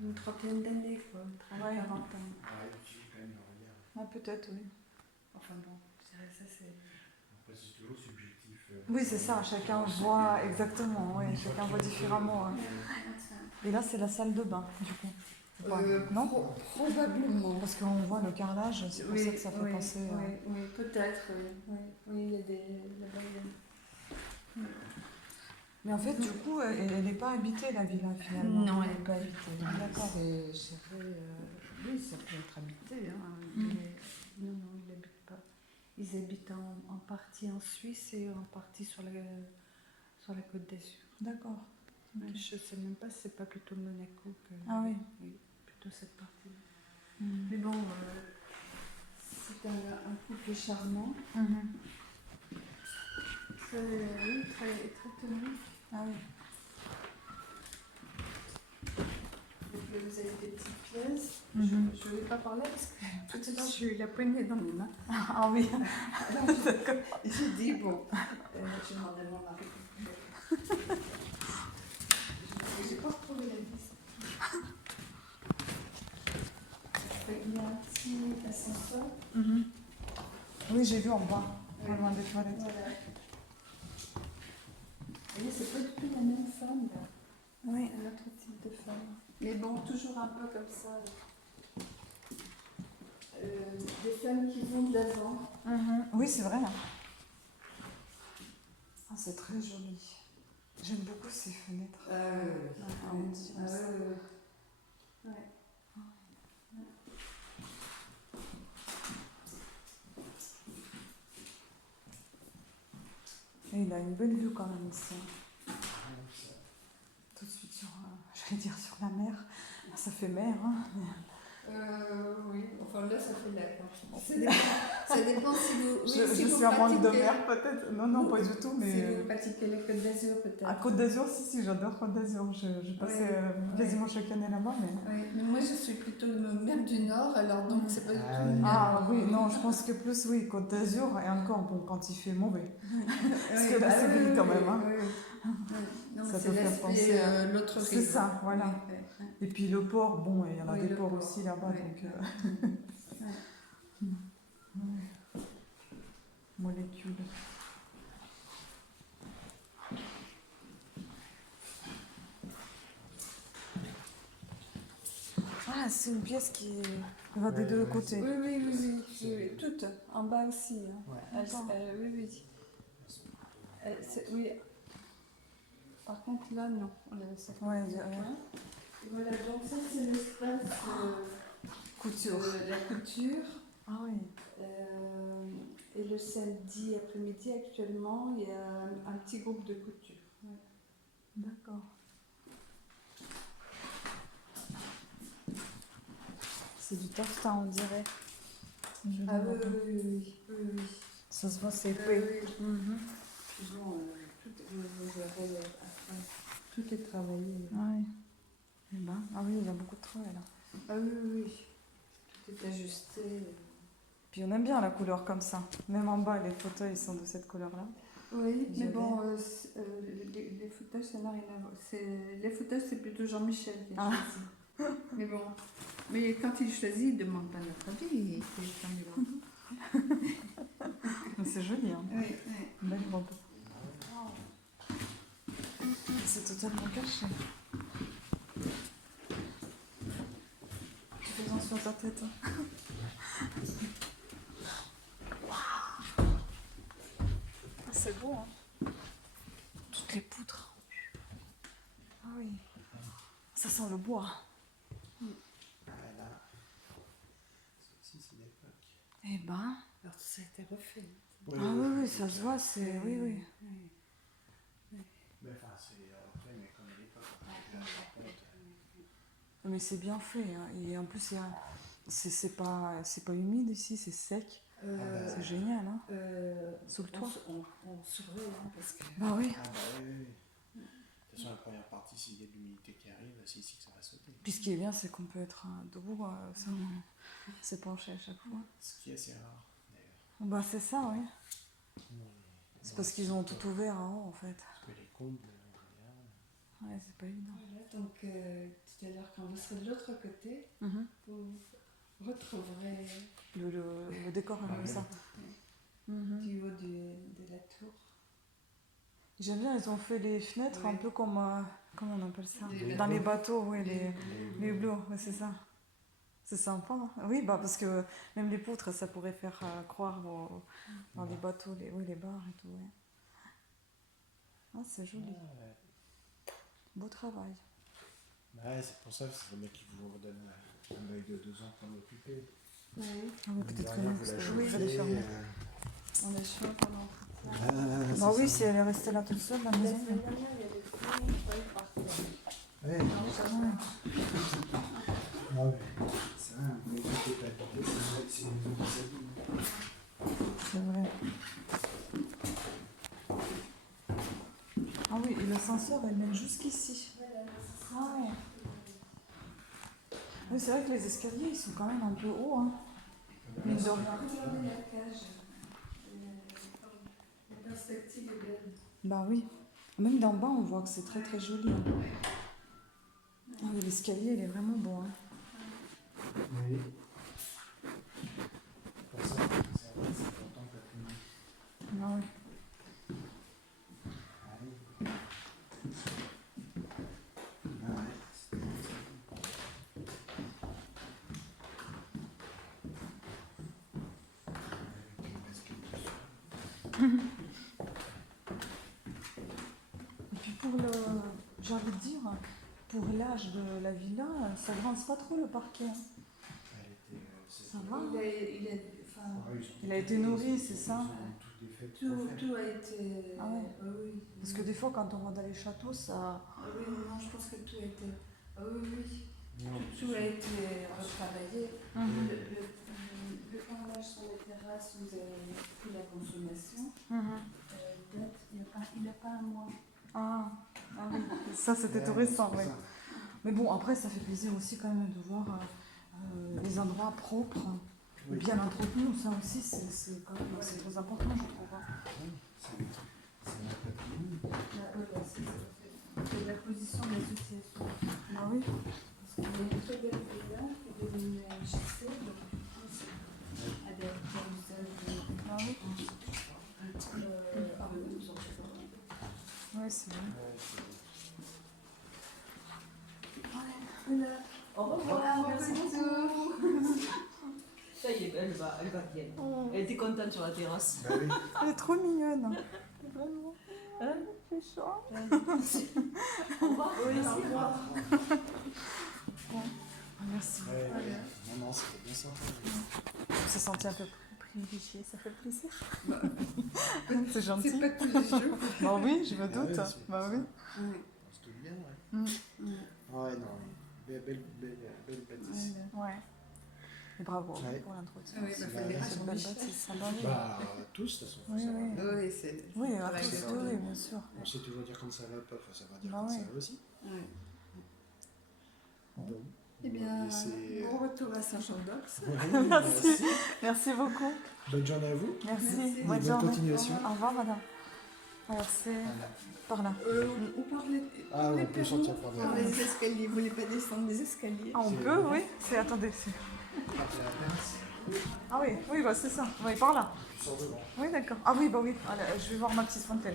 une trentaine d'années, quoi. 30, Ouais. 40 ans. Ouais, puis quand même le regard. Ah, peut-être, oui. Enfin bon, je dirais ça, c'est. Après, c'est toujours subjectif. Oui, c'est ça. Chacun voit exactement. Oui, chacun voit différemment. Ouais. Et là, c'est la salle de bain, du coup. Ou pas non Probablement. Parce qu'on voit le carrelage, c'est pour ça que ça fait penser. Oui, peut-être, oui. Oui, il y a des. Là-bas, il y a- Mais en fait, du coup, elle n'est pas habitée, la villa, finalement. Non, elle n'est pas habitée. D'accord. C'est, je dirais, oui, ça peut être habité. Hein, mais non, ils n'habitent pas. Ils habitent en partie en Suisse et en partie sur la Côte d'Azur. D'accord. Mais je ne sais même pas si c'est pas plutôt Monaco que. Ah oui. Plutôt cette partie-là. Mais bon, c'est un couple charmant. Oui, très tenu. Ah oui. Donc là, vous avez des petites pièces. Mhm. Je ne vais pas parler parce que tout à l'heure, j'ai eu la poignée dans les mains. Ah oui. Alors, j'ai dit, bon, je demandais à mon mari. J'ai pas retrouvé la liste. Il y a un petit ascenseur. Oui, j'ai vu en bas, pas loin des toilettes. Voilà. Vous voyez, c'est pas du tout la même femme, là. Oui. Un autre type de femme. Mais bon, toujours un peu comme ça. Des femmes qui vont de l'avant. Oui, c'est vrai. Ah, c'est très joli. J'aime beaucoup ces fenêtres. Et il a une belle vue quand même ici. Tout de suite sur, j'allais dire sur la mer. Ça fait mer, hein. Oui, enfin là ça fait lac. Ça dépend si vous. Oui, Je si vous suis un manque de pratiquez- mer peut-être. Non, pas du tout, Si mais. vous pratiquez la Côte d'Azur peut-être. À Côte d'Azur, si, j'adore Côte d'Azur. Je passais Ouais. quasiment chaque année là-bas, mais. Oui, mais moi je suis plutôt mer du Nord, alors donc c'est pas du Ah, tout le Ah même. oui, non, je pense que plus, oui, Côte d'Azur, et encore, bon, quand il fait mauvais. Parce que là, Ah c'est oui, gris quand oui, même, hein. oui, oui. Non, Ça c'est peut faire l'aspect, penser à- l'autre C'est rive. ça, voilà. Oui, oui. Et puis le port, bon, il y en a Oui, des le ports port, aussi là-bas, oui, donc. oui. Ouais. Molécules. Ah, c'est une pièce qui va des deux côtés. Oui, oui, oui, oui, oui, oui, toutes, en bas aussi. Hein. Ouais. Oui, oui. Oui. Par contre, là, non. Ça fait Ouais, aucun. ouais. Et voilà, donc ça, c'est l'espace Couture. de la couture. Ah oui. Et le samedi après-midi, actuellement, il y a un petit groupe de couture. Ouais. D'accord. C'est du taffetas, on dirait. Ah oui, oui, oui, oui, oui. Ça se voit, c'est Oui, épais. oui. Mhm. Bon, vous verrez après. Tout est travaillé. Ouais. Eh ben, ah oui, il y a beaucoup de travail là. Ah oui, oui, oui. Tout est ajusté. Puis on aime bien la couleur comme ça. Même en bas, les fauteuils sont de cette couleur-là. Oui, mais Violet. bon, les fautages, ça n'a rien à voir. Les fautages, c'est plutôt Jean-Michel qui a Ah. choisi. Mais bon, mais quand il choisit, il ne demande pas notre avis, il fait comme il veut. Mais c'est joli, hein. Oui, oui. Une belle robe. C'est totalement caché. Fais attention à ta tête. Hein. Ah, c'est beau, hein. Toutes les poutres. Ah oui. Ça sent le bois. Voilà. Ceci, c'est l'époque. Eh ben. Alors tout ça a été refait. Oui, Ah oui, oui, ça se voit, c'est. Oui, oui. Mais enfin, c'est refait, mais comme à l'époque. Après, par contre, Mais c'est bien fait. Hein. Et en plus, il y a... c'est pas humide ici, c'est sec. C'est génial, hein. Sous le toit. On surveille, hein, parce que... Bah oui. ah bah oui, oui. De toute façon, la première partie, s'il y a de l'humidité qui arrive, c'est ici que ça va sauter. Puis ce qui est bien, c'est qu'on peut être debout sans s'épancher à chaque fois. Ce qui est assez rare, d'ailleurs. Bah c'est ça, oui. Mais C'est bon, parce qu'ils ont tout ouvert en haut, en fait. Parce que les comptes, regarde. Ouais, c'est pas évident. Voilà, donc tout à l'heure, quand vous serez de l'autre côté, Mhm. vous retrouverez Le décor est comme ça. Mhm. du haut de la tour. J'aime bien, ils ont fait les fenêtres Oui. un peu comme... comment on appelle ça? Les Dans les bateaux. bateaux, oui, les hublots, ouais, c'est ça. C'est sympa, hein. Oui, bah parce que même les poutres, ça pourrait faire croire dans les bateaux, les bars et tout, ouais. Ah, c'est joli. Ouais. Beau travail. Ouais, c'est pour ça que c'est le mec qui vous redonne un œil de 2 ans pour l'occuper. Oui, Ah oui, peut-être que Derrière, non, vous parce la que oui, je vais les chauffez, fermer. on a chaud pendant tout ça. Bah oui, si elle est restée là toute seule, la La maison. semaine dernière, il y avait tout le monde qui partait. Ouais, Non, ça va. ah ouais. C'est vrai, mais tout est habité, c'est vrai que c'est une maison qui s'habille. C'est vrai. Ah oui, et l'ascenseur, elle mène jusqu'ici. Ah ouais. Oui, c'est vrai que les escaliers, ils sont quand même un peu hauts, hein. Mine de rien. Regardez la cage. La perspective est belle. Bah oui. Même d'en bas, on voit que c'est très très joli. Hein. Ah oui, l'escalier, il est vraiment beau. Hein. Oui. Pour ça, c'est vrai, c'est important que tout le monde. Ah oui. Allez. Ah ouais. Et puis pour le... J'ai envie de dire, pour l'âge de la villa, ça grince pas trop le parquet. Hein. Elle était, Ça va. Il a, enfin, Ouais, ils ont Il a été nourri, c'est ça. Ils ont tout défait été Tout, refait. tout a été. Ah ouais. Oui. Parce que des fois, quand on va dans les châteaux, ça. Ah oui, non, je pense que tout a été. Ah oui, oui. Non, Tout a été retravaillé. Mhm. Le carrelage sur les terrasses, vous avez pris la consommation. Mhm. Date, il n'a pas un mois. Ah, ah oui, ça c'était tout Ouais, récent, c'est ouais. ça. Mais bon, après, ça fait plaisir aussi quand même de voir les endroits propres, Oui. bien entretenus. Ça aussi, c'est quand même c'est très important, je trouve. Hein. C'est un patrimoine. C'est la position de l'association. Ah oui. Parce qu'il y a une très belle villa qui est devenue un JC, donc du coup, c'est adapté à l'usage de. Ah oui. Ah oui, nous en faisons. Ouais, c'est vrai. Voilà. Au revoir, merci beaucoup. Ça y est, elle va bien. Elle était contente sur la terrasse. Bah oui. Elle est trop mignonne. Vraiment. Hein? C'est chaud. Au revoir. Oui, au revoir. Merci. Ouais, ouais. Non, c'était bien sympa. On s'est senti un peu privilégié, ça fait plaisir. C'est gentil. C'est pas tous les jours. Bah oui, je me Ah ouais, doute. c'est- Bah oui. C'était bien, ouais. Mm. Ouais, non. Belle bâtisse. Ouais. Et bravo Ouais. pour l'introduction. Ah oui, bah, faut le dire à C'est une Jean belle Michel. bâtisse, ça va, oui. Bah, tous, de toute façon. Oui, ça oui. va. Oui, c'est. Oui, c'est après, vrai, oui, bien sûr. On sait toujours dire quand ça va pas, enfin, ça va dire Bah quand ouais. ça va aussi. Ouais. Bon. Eh bien, laisser, bon retour à Saint-Jean-d'Ox. Ouais, Merci. Merci beaucoup. Bonne journée à vous. Merci. Merci. Et Bonne bonne journée. continuation. Au revoir, madame. Alors, c'est Voilà. par là. On parlait. Ah, on peut sortir par Par derrière. les escaliers, vous voulez pas descendre les escaliers? Ah, on C'est- peut, oui. C'est, attendez. Ah oui, oui, bah c'est ça. Oui, par là. Tu sors devant. Oui, d'accord. Ah oui, bah oui. Allez, je vais voir ma petite fontaine.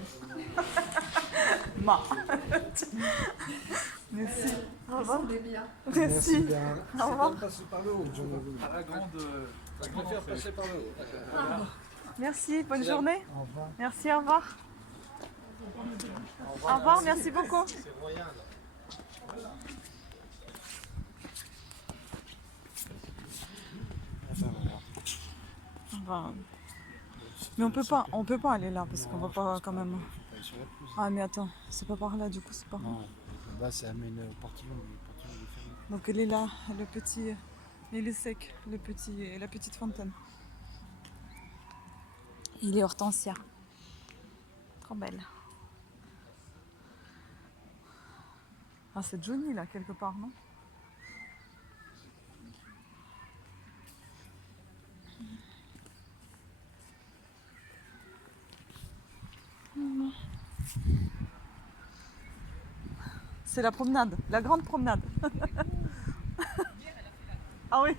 Ma. Merci. Au revoir. Descendez bien. Merci. bien. Au revoir. Passer par le haut, John. À la grande. Je préfère passer par le haut. Merci. Bonne journée. Au revoir. Merci, au revoir. Au revoir, merci beaucoup. C'est royal. Enfin, voilà. Enfin, mais on peut pas aller là parce qu'on va pas quand même. Enfin, sur la pelouse. Ah mais attends, c'est pas par là du coup, c'est par là. Non, là, ça amène au portillon, mais le portillon il est fermé. Donc elle est là, le petit, il est sec, la petite fontaine. Il est hortensia. Trop belle. Ah c'est Johnny là quelque part, non? C'est la promenade, la grande promenade. Ah oui.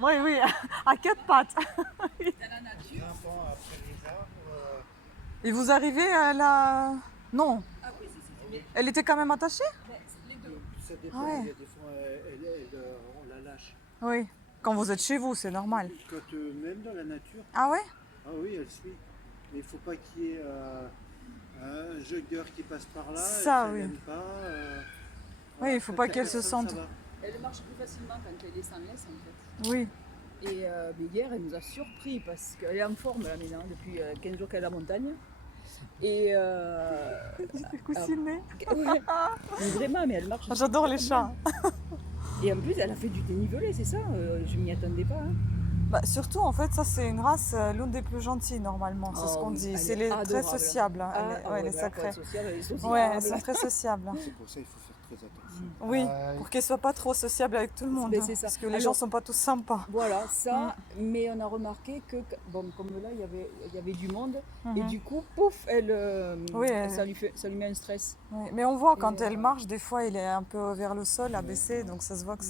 Oui, oui, à quatre pattes. Grimpant après les arbres. Et vous arrivez à la... Non. Elle était quand même attachée? Ça dépend, Ah ouais. il y a des fois, on la lâche. Oui. Quand vous êtes chez vous, c'est normal. Quand, même dans la nature, Ah ouais? ah oui, elle suit. Mais il ne faut pas qu'il y ait un jogger qui passe par là. Ça, oui. L'aime pas, Oui, il faut quand pas il y a qu'elle se personne, sente. ça va. Elle marche plus facilement quand elle est sans laisse en fait. Oui. Et mais hier, elle nous a surpris parce qu'elle est en forme là maintenant, depuis 15 jours qu'elle est à la montagne. Et J'étais coussinée. ouais, mais vraiment, mais elle marche. J'adore les chats. Et en plus, elle a fait du dénivelé, c'est ça. Je m'y attendais pas. Hein. Bah, surtout, en fait, ça, c'est une race, l'une des plus gentilles, normalement. C'est ce Oh, qu'on oui, dit. elle C'est est les très adorable. sociables. Hein. Ah, Elle est, ouais, elle est bah, sacrée. pour être sociable, elle est sociable. Ouais, elles sont très sociables. C'est pour ça qu'il faut faire très attention. Oui, Ah, pour qu'elles soient pas trop sociables avec tout le monde. Ben, hein, c'est ça. Parce que les Alors- gens sont pas tous sympas. Voilà, ça, mais on a remarqué que, bon, comme là, il y avait du monde, et Mhm. du coup, pouf, Oui, ça lui met un stress. Oui, mais on voit quand Et, elle marche, des fois, il est un peu vers le sol, abaissé, donc ça se voit que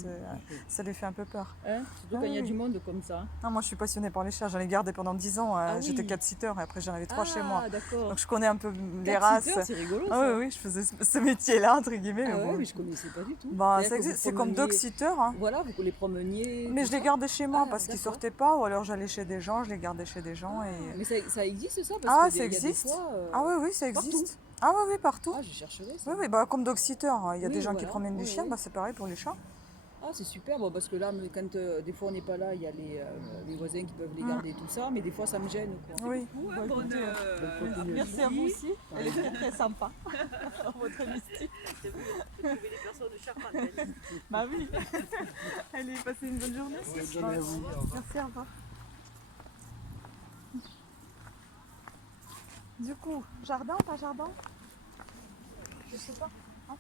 ça lui fait un peu peur. Hein, surtout Ah quand il y a oui. du monde comme ça. Non, moi, je suis passionnée par les chats. J'en ai gardé pendant 10 ans. Ah oui. J'étais cat-sitter et après, j'en avais 3 chez moi. Ah, d'accord. Donc, je connais un peu les races. C'est rigolo, ça. Ah oui, oui, je faisais ce métier-là, entre guillemets. Ah mais ouais, bon. mais je connaissais pas du tout. Bah, C'est-à-dire ça que vous existe, c'est comme promeniez- dog-sitter. Hein. Voilà, vous les promeniez. Mais tout je les ça. gardais chez moi Ah, parce qu'ils d'accord. sortaient pas, ou alors j'allais chez des gens, je les gardais chez des gens. Et... Mais ça existe ça parce Ah, que ça il y a des existe. fois, Ah oui, oui, ça partout. existe. Ah oui, oui, partout. Ah, je chercherai ça. Oui, oui, bah, comme dog-sitter. Il y a Oui, des gens qui voilà. promènent des Oui, chiens, oui. bah, c'est pareil pour les chats. Ah, c'est super, bon, parce que là, quand des fois on n'est pas là, il y a les voisins qui peuvent les garder tout ça, mais des fois ça me gêne. Quoi. Oui. Ouais, merci à vous aussi. Elle est très très sympa. Votre amitié. J'ai vu des personnes charmantes. Bah oui. Allez, passez une bonne journée. Bonne journée à vous. Merci, au revoir. Du coup, jardin, pas jardin? Je sais pas. Hein,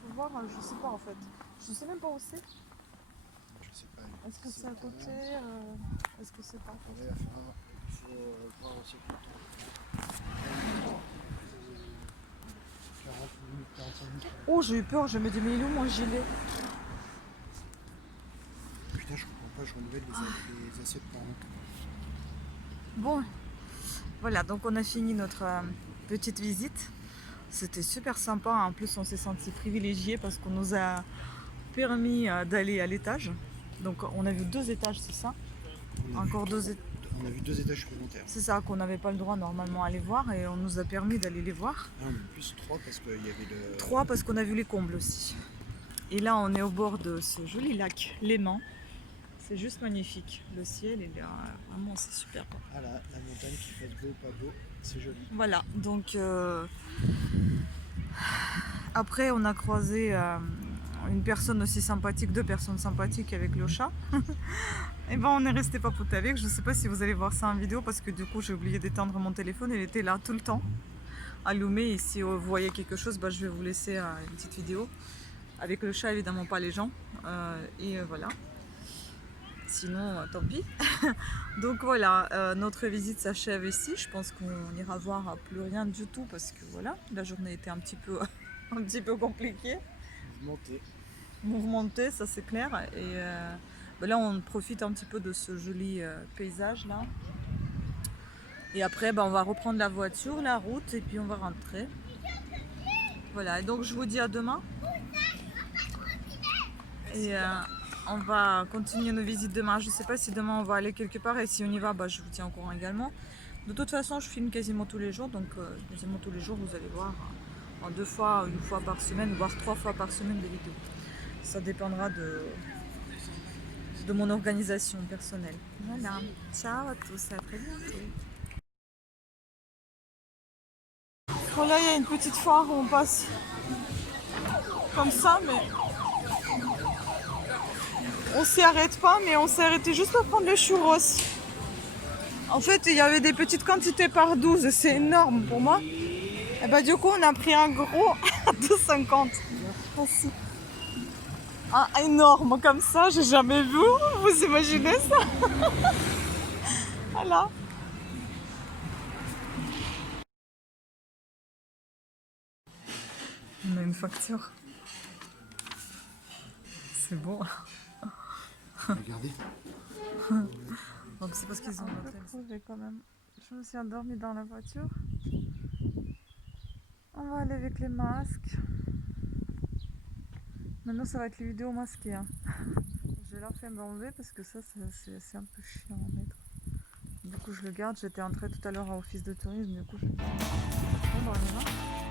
faut voir, je sais pas en fait. Je sais même pas où c'est. Je sais pas. Est-ce que c'est à côté? Est-ce que c'est pas à côté? Ouais, enfin, il faut voir aussi le temps. 40 minutes, 45 minutes. Oh, j'ai eu peur, je me dis, mais il est où mon gilet? Putain, je comprends pas, je renouvelle les assiettes par an. Bon, voilà, donc on a fini notre petite visite. C'était super sympa, en plus on s'est senti privilégié parce qu'on nous a permis d'aller à l'étage. Donc on a vu 2 étages, c'est ça? Encore 2 étages. On a vu 2 étages supplémentaires. C'est ça, qu'on n'avait pas le droit normalement à aller voir et on nous a permis d'aller les voir. Ah, mais plus 3 parce qu'il y avait le... 3 parce qu'on a vu les combles aussi. Et là on est au bord de ce joli lac Léman. C'est juste magnifique. Le ciel, il est vraiment, c'est super. Quoi. Ah là, la montagne qui fait beau, pas beau, c'est joli. Voilà, donc après on a croisé une personne aussi sympathique, 2 personnes sympathiques avec le chat. Et ben on est resté papoter avec. Je sais pas si vous allez voir ça en vidéo parce que du coup j'ai oublié d'éteindre mon téléphone. Il était là tout le temps, allumé. Et si vous voyez quelque chose, bah, je vais vous laisser une petite vidéo. Avec le chat évidemment, pas les gens. Et voilà. Sinon, tant pis. Donc voilà, notre visite s'achève ici. Je pense qu'on n'ira voir plus rien du tout parce que voilà, la journée était un petit peu compliquée. Mouvementée, ça c'est clair. Et là, on profite un petit peu de ce joli paysage là. Et après, on va reprendre la voiture, la route, et puis on va rentrer. Voilà, et donc je vous dis à demain. Et on va continuer nos visites demain. Je ne sais pas si demain on va aller quelque part et si on y va, je vous tiens au courant également. De toute façon, je filme quasiment tous les jours, donc quasiment tous les jours vous allez voir en 2 fois, 1 fois par semaine, voire 3 fois par semaine des vidéos. Ça dépendra de mon organisation personnelle. Voilà, ciao à tous et à très bientôt. Voilà, il y a une petite foire où on passe comme ça, mais on s'y arrête pas, mais on s'est arrêté juste pour prendre les churros. En fait, il y avait des petites quantités par 12, c'est énorme pour moi. Et du coup, on a pris un gros à 2,50. Merci. Un énorme comme ça, j'ai jamais vu. Vous imaginez ça? Voilà. On a une facture. C'est bon. Regardez. Donc c'est parce qu'ils ont l'hôtel. Quand même. Je me suis endormie dans la voiture. On va aller avec les masques. Maintenant ça va être les vidéos masquées. Hein. J'ai la flemme d'enlever parce que ça c'est un peu chiant à mettre. Du coup je le garde. J'étais entrée tout à l'heure à Office de tourisme. Du coup je le garde dans les mains.